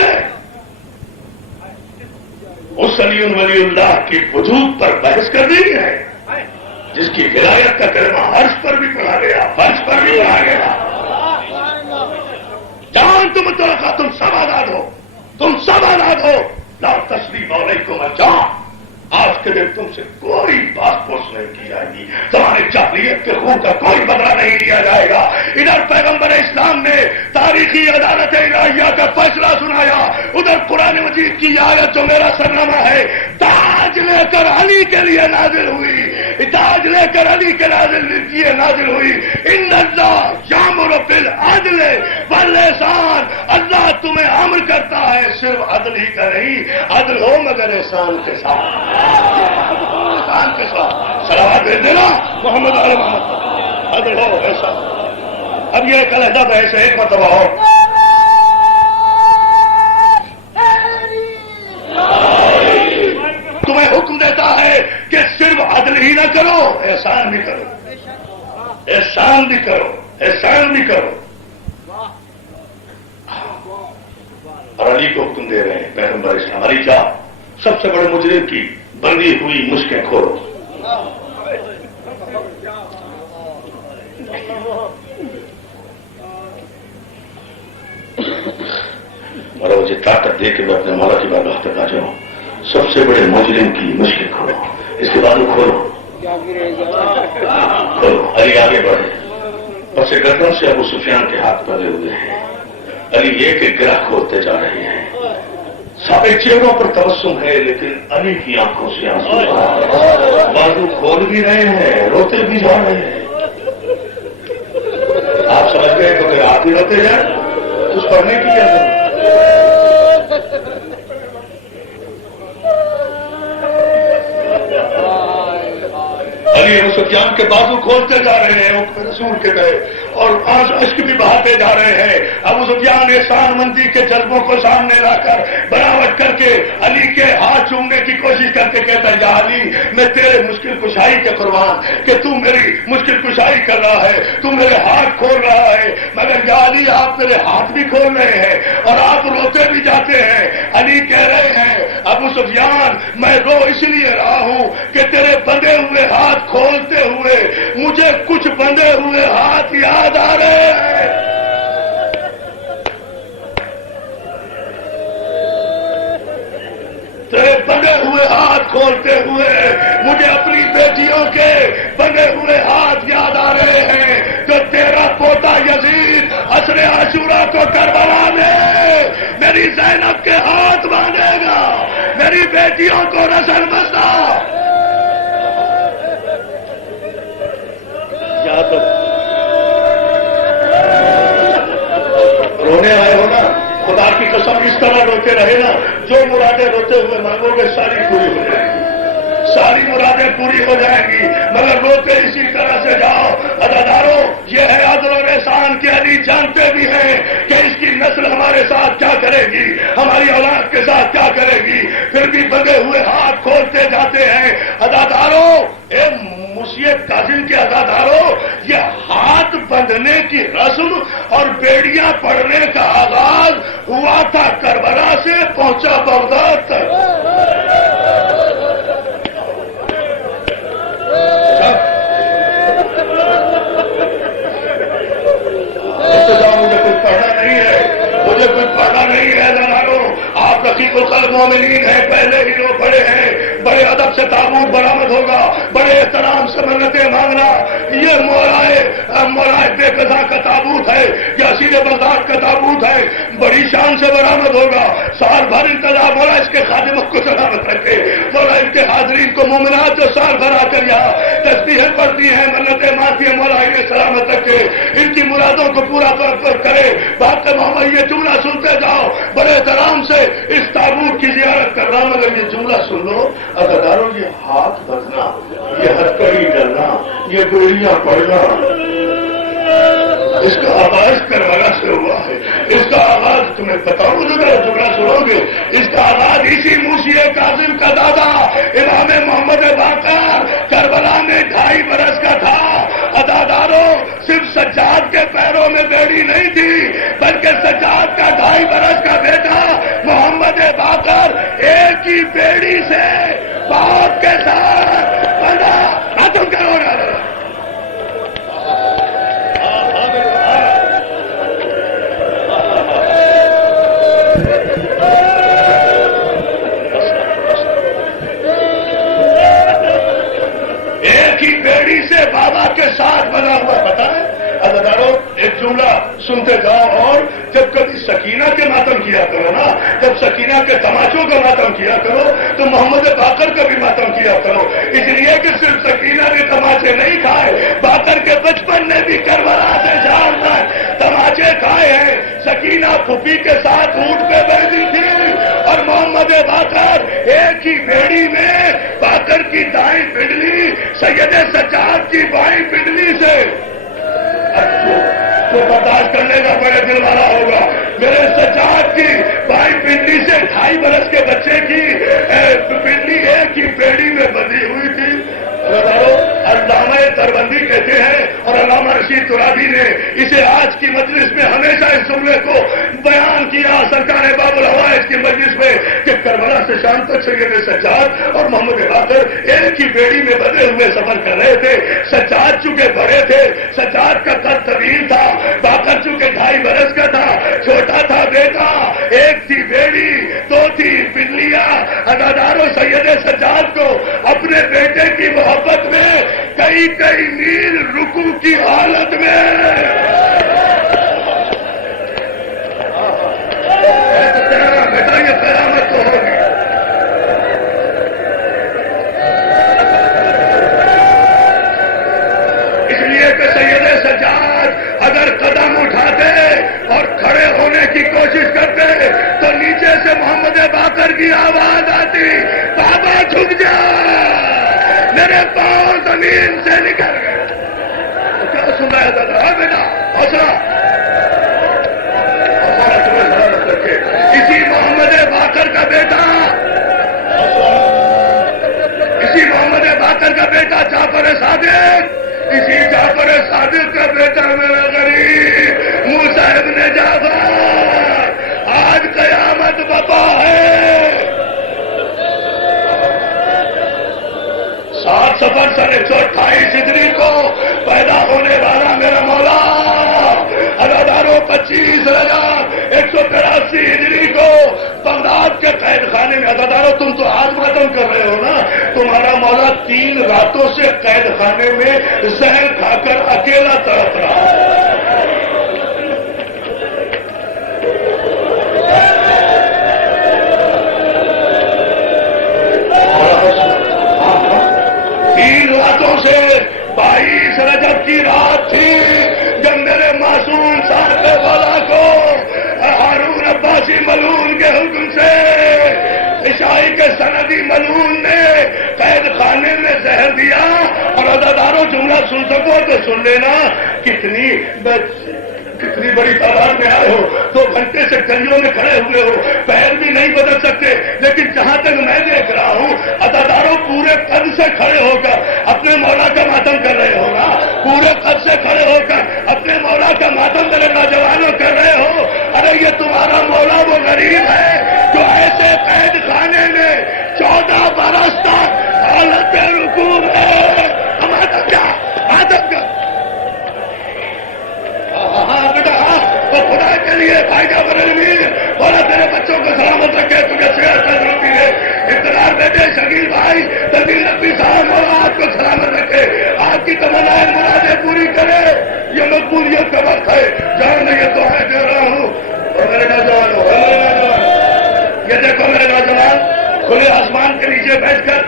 اس علی ولی اللہ کی وجود پر بحث کر دی ہے جس کی ولایت کا کلمہ عرش پر بھی پڑھا گیا فرش پر بھی پڑھا گیا. جان تم طلقاء تم سب آزاد ہو تم سب آزاد ہو. لا تثریب علیکم اليوم آج کے دن تم سے کوئی بات پوچھ نہیں کی جائے گی. تمہارے جاہلیت کے خون کا کوئی بدلہ نہیں لیا جائے گا. ادھر پیغمبر اسلام نے تاریخی عدالت الہیہ کا فیصلہ سنایا ادھر قرآن مجید کی آیت جو میرا سرنامہ ہے تاج لے کر علی کے لیے نازل ہوئی. تاج لے کر علی کے لیے نازل ہوئی. ان اللہ یامر بالعدل والاحسان اللہ تمہیں امر کرتا ہے صرف عدل ہی کا نہیں عدل ہو مگر احسان کے ساتھ. احسان کے ساتھ صلوات بھیج دینا محمد علی محمد عدل ہو احسان. اب یہ علیحدہ بحث ہے ایک مرتبہ اور تمہیں حکم دیتا ہے کہ صرف عدل ہی نہ کرو احسان بھی کرو احسان بھی کرو احسان بھی کرو. اور علی کو حکم دے رہے ہیں پیغمبر اسلام علی جا سب سے بڑے مجرم کی بندی ہوئی مشکیں کھولو. اور مجھے طاقت دے کے میں اپنے مولا کی بارگاہ تک آ جاؤں. سب سے بڑے مجرم کی مشکیں کھولو اس کے بعد کھولو علی آگے بڑھے. پس گردن سے ابو سفیان کے ہاتھ پڑے ہوئے ہیں. علی یہ کہ گرہ کھولتے جا رہے ہیں. سارے چہروں پر تبسم ہے لیکن علی کی آنکھوں سے آنسو بازو کھول بھی رہے ہیں روتے بھی جا رہے ہیں. آپ سمجھ گئے تو کہ آپ ہی روتے جائیں کچھ پڑھنے کی کیا ضرورت. علی سفیان کے بازو کھولتے جا رہے ہیں حکم رسول کے تحت اور اشک بھی بہاتے جا رہے ہیں. ابو سفیان احسان مندی کے جذبوں کو سامنے لا کر براوٹ کر کے علی کے ہاتھ چومنے کی کوشش کر کے کہتا ہے یا علی میں تیرے مشکل کشائی کے قربان کہ تو میری مشکل کشائی کر رہا ہے, تو میرے ہاتھ کھول رہا ہے, مگر یا علی آپ میرے ہاتھ بھی کھول رہے ہیں اور آپ روتے بھی جاتے ہیں. علی کہہ رہے ہیں ابو سفیان میں رو اس لیے رہا ہوں کہ تیرے بندے ہوئے ہاتھ کھولتے ہوئے مجھے کچھ بندے ہوئے ہاتھ یاد آ رہے ہیں. تیرے بندے ہوئے ہاتھ کھولتے ہوئے مجھے اپنی بیٹیوں کے بندے ہوئے ہاتھ یاد آ رہے ہیں جو تیرا پوتا یزید عصر عاشورہ کو کربلا میں میری زینب کے ہاتھ باندھے گا, میری بیٹیوں کو رسل بسا. رونے آئے ہو نا, خدا کی قسم اس طرح روتے رہے نا, جو مرادیں روتے ہوئے مانگو گے ساری پوری ہو جائیں گی, ساری مرادیں پوری ہو جائیں گی, مگر روتے اسی طرح سے جاؤ. عزادارو یہ ہے عدل اور احسان کے علی جانتے بھی ہیں کہ اس کی نسل ہمارے ساتھ کیا کرے گی, ہماری اولاد کے ساتھ کیا کرے گی, پھر بھی بندے ہوئے ہاتھ کھولتے جاتے ہیں. عزادارو اے مسیح کاظم کے عزادارو یہ ہاتھ بندھنے کی رسم اور بیڑیاں پڑنے کا آغاز ہوا تھا کربلا سے پہنچا بغداد تک. مجھے کچھ پڑھنا نہیں ہے, مجھے کچھ پڑھنا نہیں ہے. لالو آپ رقیق القلب مومنین ہیں, پہلے ہی جو پڑھے ہیں, بڑے ادب سے تابوت برآمد ہوگا, بڑے احترام سے منتیں مانگنا. یہ مولائے بے قضا کا تابوت ہے, یہ اسیر بغداد کا تابوت ہے, بڑی شان سے برآمد ہوگا. سال بھر انتظار, مولا اس کے خادموں کو سلامت رکھے, مولا ان کے حاضرین کو مومنات جو سال بھر آ کر یہاں تسبیحیں پڑھتی ہیں, منتیں مانگتی ہیں, مولا انہیں سلامت رکھے, ان کی مرادوں کو پورا کرے. بات محمد یہ جملہ سنتے جاؤ, بڑے احترام سے اس تابوت کی زیارت کرنا, مگر یہ جملہ سن لو عزادارو, یہ ہاتھ بھرنا, یہ ہتھکڑی ڈلنا, یہ گولیاں پڑنا, اس کا آغاز کربلا سے ہوا ہے. اس کا آغاز تمہیں بتاؤں جملہ سنو گے, اس کا آغاز اسی موسیٰ کاظم کا دادا امام محمد باقر کربلا میں 2.5 برس کا تھا. عزادارو صرف سجاد کے پیروں میں بیڑی نہیں تھی, بلکہ سجاد کا 2.5 برس کا بیٹا محمد باقر ایک ہی بیڑی سے باپ کے ساتھ بنا. ختم کرو نا. ایک ہی بیڑی سے بابا کے ساتھ بنا ہوا. پتا ہے عزادارو ایک جملہ سنتے جاؤ, اور جب کبھی سکینہ کے ماتم کیا کرو نا, جب سکینہ کے تماشوں کا ماتم کیا کرو تو محمد باقر کا بھی ماتم کیا کرو. اس لیے کہ صرف سکینہ نے تماچے نہیں کھائے, باقر کے بچپن نے بھی کربلا سے شام تک تماچے کھائے ہیں. سکینہ پھوپھی کے ساتھ اونٹ پہ بیٹھی تھی اور محمد باقر ایک ہی بیڑی میں باقر کی دائیں پنڈلی سید سجاد کی بائیں پنڈلی سے. تو برداشت کرنے کا بڑے دل والا ہوگا. میرے سجاد کی بائیں پنڈلی سے 2.5 برس کے بچے کی پنڈلی ایک ہی بیڑی میں بندھی ہوئی تھی. علامہ تربندی کہتے ہیں اور علامہ رشید ترابی نے اسے آج کی مجلس میں ہمیشہ اس جملے کو بیان کیا, سرکار باب الحوائج کی مجلس میں, کہ کربلا سے شام تک سید سجاد اور محمد باقر ایک ہی بیڑی میں بندھے ہوئے سفر کر رہے تھے. سجاد چونکہ بڑے تھے, سجاد کا قد طویل تھا, باقر چونکہ 2.5 برس کا تھا, چھوٹا تھا بیٹا, ایک تھی بیڑی, 2 تھی پنڈلیاں. عزادارو سید سجاد کو اپنے بیٹے کی محبت میں کئی میل رکوع کی حالت میں بیٹا یہ قیامت تو ہوگی. اس لیے کہ سید سجاد اگر قدم اٹھاتے اور کھڑے ہونے کی کوشش کرتے تو نیچے سے محمد باقر کی آواز آتی, بابا جھک جا, میرے پاؤں زمین سے نکل گئے. کیا سن رہا ہے دادا؟ بیٹا حوصلہ تمہیں سلامت رکھے. اسی محمد باقر کا بیٹا، اسی محمد باقر کا بیٹا جعفر صادق، اسی جعفر صادق کا بیٹا میرا غریب موسیٰ ابن جعفر آج قیامت بپا ہے. 7 صفر سن 128 ہجری کو پیدا ہونے والا میرا مولا اداداروں 25 رجب 183 ہجری کو بغداد کے قید خانے میں. اداداروں تم تو آج ختم کر رہے ہو نا. تمہارا مولا 3 راتوں سے قید خانے میں زہر کھا کر اکیلا تڑپ رہا ہے. سے 22 رجب کی رات تھی جب میرے معصوم صاحب والا کو ہارون عباسی ملعون کے حکم سے عیسائی کے سندی ملعون نے قید خانے میں زہر دیا. اور عزاداروں جملہ سن سکو تو سن لینا. کتنی بڑی تعداد میں آئے ہو، 2 گھنٹے سے گلیوں میں کھڑے ہوئے ہو، پیر بھی نہیں بدل سکتے، لیکن جہاں تک میں دیکھ رہا ہوں عزاداروں پورے قد سے کھڑے ہو کر اپنے مولا کا ماتم کر رہے ہو نا. پورے قد سے کھڑے ہو کر اپنے مولا کا ماتم میرے نوجوانوں کر رہے ہو. ارے یہ تمہارا مولا وہ غریب ہے جو ایسے قید خانے میں 14 برس تک حالت رکوع ہے. ماتم کیا ماتم کیا. ہاں بیٹا وہ خدا کے لیے بھائی جعفر الامین بولا تیرے بچوں کو سلامت رکھے، تجھے صحت تندرستی ہے. اقتدار بیٹے شکیل بھائی تنظیم نبی صاحب مولا آپ کو سلامت رکھے، آپ کی تمنائیں مرادیں پوری کرے. یہ مقبولیت کا وقت ہے جہاں میں یہ دعائیں دے رہا ہوں. اور میرے نوجوانوں یہ دیکھو میرے نوجوان کھلے آسمان کے نیچے بیٹھ کر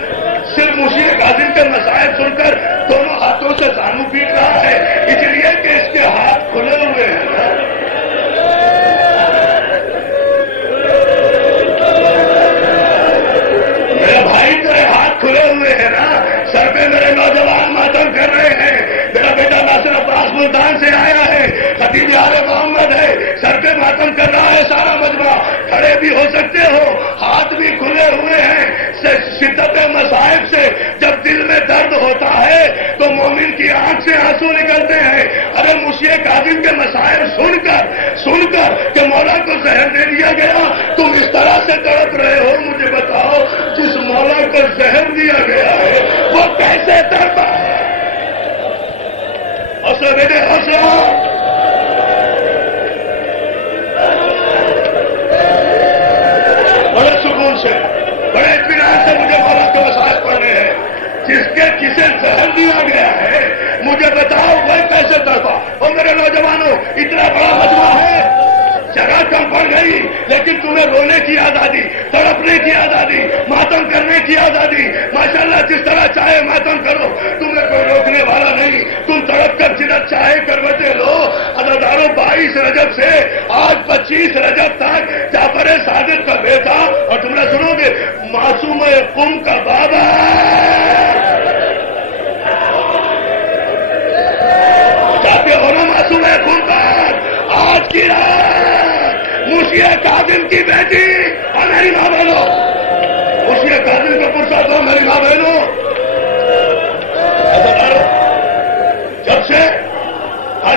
صرف مشیر کاظم کے مسائل سن کر دونوں ہاتھوں سے زانو پیٹ رہا ہے، اس لیے کہ اس کے ہاتھ کھلے ہوئے ہیں. میرے بھائی تیرے ہاتھ کھلے ہوئے ہیں نا. سر پہ میرے نوجوان ماتم کر رہے ہیں. میرا بیٹا ناصر عباس ملتان سے آیا ہے، خطیب یار محمد ہے، سر پہ ماتم کر رہا ہے سارا مجمع. کھڑے بھی ہو سکتے ہو، ہاتھ بھی کھلے ہوئے ہیں. شدت مصائب سے جب دل میں درد ہوتا ہے تو مومن کی آنکھ سے آنسو نکلتے ہیں. اگر مشیع کاظم کے مسائل سن کر کہ مولا کو زہر دے دیا گیا تم اس طرح سے تڑپ رہے ہو. مجھے بتاؤ جس مولا کو زہر دیا گیا ہے وہ کیسے تڑپا ہے؟ حوصلہ بیٹے حوصلہ. بڑے سکون سے بڑے اطمینان سے مجھے مولا کے مسائل پڑھنے ہیں. جسے زہر دیا گیا ہے مجھے بتاؤ وہ کیسے تڑپا. اور میرے نوجوانوں اتنا بڑا مجمع ہے، جگہ کم پڑ گئی لیکن تمہیں رونے کی آزادی، تڑپنے کی آزادی، ماتم کرنے کی آزادی. ماشاءاللہ جس طرح چاہے ماتم کرو، تمہیں کوئی روکنے والا نہیں. تم تڑپ کر جدھر چاہے کروٹیں لو. عزاداروں 22 رجب سے آج 25 رجب تک جعفر صادق کا بیٹا اور تم نے سنو گے معصوم قم کا بابا چاہتے ہو نا. معصوم قم پر آج کی رات مشیع کاظم کی بیٹی اور میری ماں بہنوں، مشیع کاظم کا پرسا دو میری ماں بہنوں. جب سے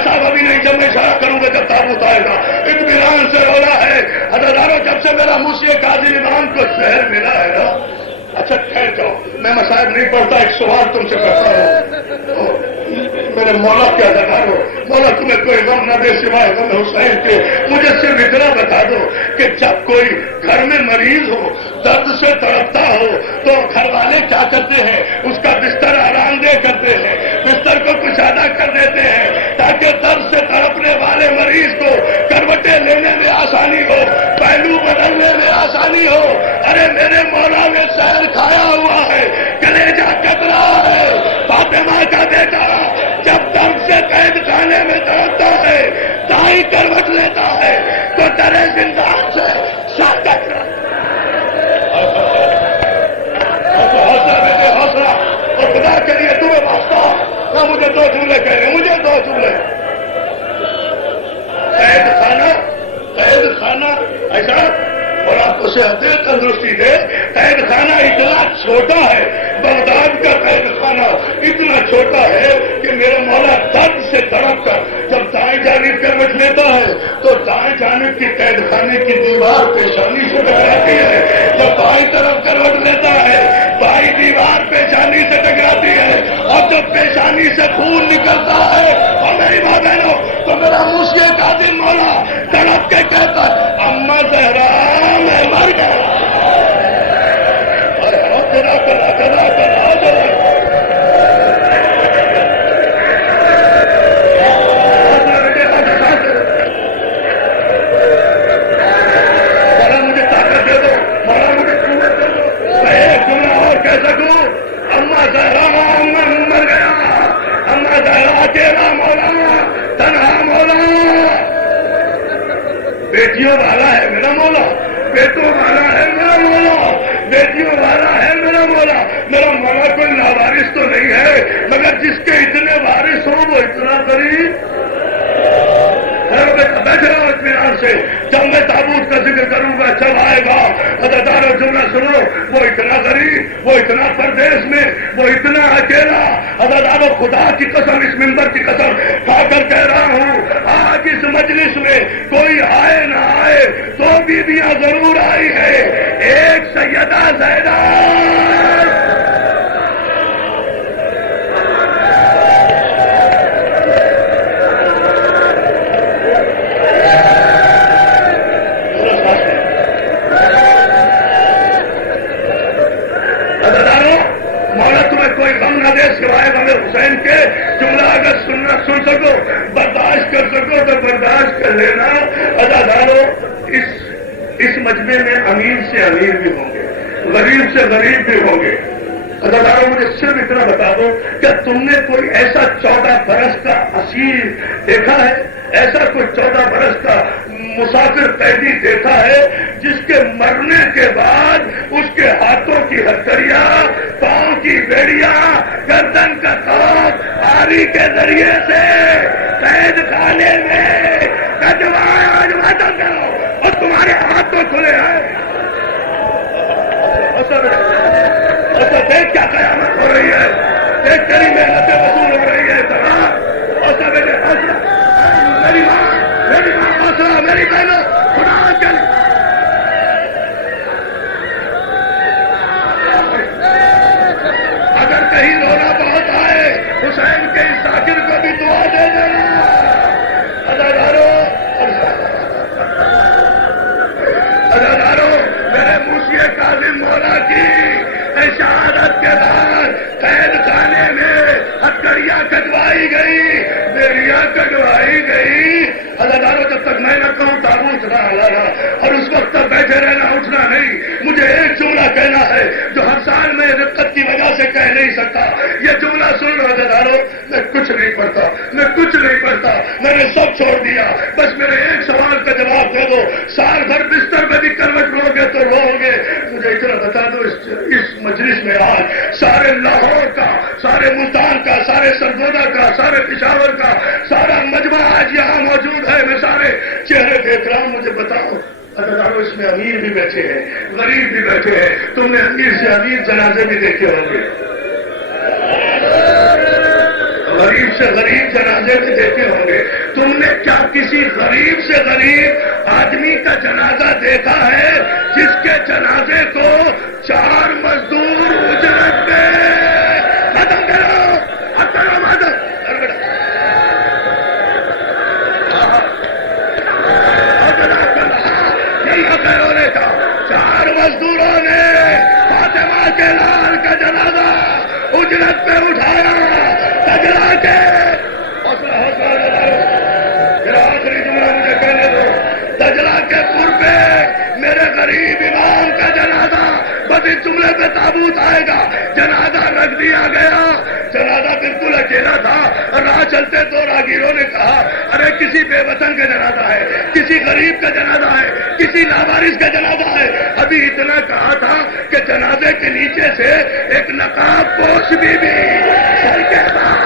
صاحب ابھی نہیں، جب میں اشارہ کروں گا جب تابوت آئے گا. اطمینان سے رونا ہے عزاداروں. جب سے میرا مشیع کاظم امام کو شہر ملا ہے نا. اچھا ٹھہر جاؤ، میں مسائل نہیں پڑھتا، ایک سوال تم سے کرتا ہوں. میرے مولا کیا عزادار ہو، مولا تمہیں کوئی غم نہ دے سوائے غم حسین کے. مجھے صرف اتنا بتا دو کہ جب کوئی گھر میں مریض ہو، درد سے تڑپتا ہو تو گھر والے کیا کرتے ہیں؟ اس کا بستر آرام دہ کرتے ہیں، بستر کو کشادہ کر دیتے ہیں تاکہ درد سے تڑپنے والے مریض کو کروٹیں لینے میں آسانی ہو، پہلو بدلنے میں آسانی ہو. ارے میرے مولا نے زہر کھایا ہوا ہے، کلیجہ کٹ رہا ہے. فاطمہ کا بیٹا جب درد سے قید خانے میں تڑپتا ہے، دائیں کروٹ لیتا ہے تو درے زندان سے ساتھ ٹکرا. حوصلہ بیٹے حوصلہ. اور خدا کے لیے تمہیں اسے عدل تندرستی دے. قید خانہ اتنا چھوٹا ہے، بغداد کا قید خانہ اتنا چھوٹا ہے کہ میرا مولا درد سے تڑپ کر جب دائیں جانب کروٹ لیتا ہے تو دائیں جانب کی قید خانے کی دیوار پیشانی سے ٹکراتی ہے. جب بائیں طرف کروٹ لیتا ہے بائیں دیوار پیشانی سے ٹکراتی ہے، اور جب پیشانی سے خون نکلتا ہے اور میری ماں بہنوں تو میرا موسیٰ قادر مولا تڑپ کے کہتا ہے اماں زہرا میں مر گیا. مجھے طاقت دے دو، مولا مجھے قوت دے دو، میں ایک جملہ اور کہہ سکوں. اماں زہرا میں مر گیا، اماں زہرا اکیلا مولا، تنہا مولا. بیٹیوں والا ہے میرا مولا، بیٹوں والا ہے میرا مولا، بیٹیوں والا ہے میرا مولا. میرا مولا کوئی لاوارث تو نہیں ہے، مگر جس کے اتنے وارث ہوں وہ اتنا غریب. بیٹھے رہو اطمینان سے، جب میں تابوت کا ذکر کروں گا جب آئے گا ادادارو جملہ سنو. وہ اتنا غریب، وہ اتنا پردیس میں، وہ اتنا اکیلا. ادادارو خدا کی قسم، اس منبر کی قسم کھا کر کہہ رہا ہوں، آج اس مجلس میں کوئی آئے نہ آئے تو بیویاں ضرور آئی ہے. ایک سیدہ زینب سوائے غم حسین کے. جملہ اگر سن سکو، برداشت کر سکو تو برداشت کر لینا. ادادارو اس مجمع میں امیر سے امیر بھی ہوں گے، غریب سے غریب بھی ہوں گے. ادادارو مجھے صرف اتنا بتا دو کہ تم نے کوئی ایسا 14 برس کا اسیر دیکھا ہے، ایسا کوئی 14 برس کا مسافر قیدی دیکھا ہے جس کے مرنے کے بعد اس کے ہاتھوں کی ہتھکڑیاں، پاؤں کی بیڑیاں، گردن کا توق آری کے ذریعے سے قید خانے میں کٹوایا کرو اور تمہارے ہاتھوں کھلے ہیں. دیکھ کیا قیامت ہو رہی ہے، دیکھ تیری محنتیں وصول ہو رہی ہے. میری ماں حوصلہ، میری بہنوں خدا کے اگر کہیں رونا بہت آئے حسین کے اس ذاکر کو بھی دعا دے دینا. ادادارو میرے موسیٰ کاظم مولا کی شہادت کے بعد قید خانے میں ہتھکڑیاں کٹوائی گئی، بیڑیاں کٹوائی گئی. ادادارو جب تک میں نہ کہوں تابوت نہ ہلانا، اور اس وقت تک بیٹھے رہنا، اٹھنا نہیں. مجھے ایک جملہ کہنا ہے جو ہر سال میں رقت کی وجہ سے کہہ نہیں سکتا. یہ جملہ سن لو ادادارو، میں کچھ نہیں پڑھتا، میں کچھ نہیں پڑھتا، میں نے سب چھوڑ دیا. بس میرے ایک سوال کا جواب دے دو. سال بھر بستر میں بھی کروٹ رو گے تو رو گے. مجھے اتنا بتا دو، اس مجلس میں آج سارے لاہور کا، سارے ملتان کا، سارے سرگودا کا، سارے پشاور کا سارا مجمع آج یہاں موجود ہے. میں سارے چہرے دیکھ رہا ہوں. مجھے بتاؤ ادادارو، اس میں امیر بھی بیٹھے ہیں، غریب بھی بیٹھے ہیں. تم نے امیر سے امیر جنازے بھی دیکھے ہوں گے، غریب سے غریب جنازے بھی دیکھے ہوں گے. تم نے کیا کسی غریب سے غریب آدمی کا جنازہ دیکھا ہے جس کے جنازے کو 4 مزدور اجرت پہ ختم کرو نے کا 4 مزدوروں نے فاطمہ کے لال کا جنازہ اجرت پہ اٹھایا. تجلا کے میرا آخری جملہ مجھے کہنے دو. تجلا کے پور پہ میرے غریب امام کا جنازہ، بس اس جملے پہ تابوت آئے گا. جنازہ رکھ دیا گیا. جنازہ بالکل اکیلا تھا. راہ چلتے تو راہگیروں نے کہا ارے کسی بے وطن کا جنازہ ہے، کسی غریب کا جنازہ ہے، کسی لاوارث کا جنازہ ہے. ابھی اتنا کہا تھا کہ جنازے کے نیچے سے ایک نقاب پوش بھی سر کے بعد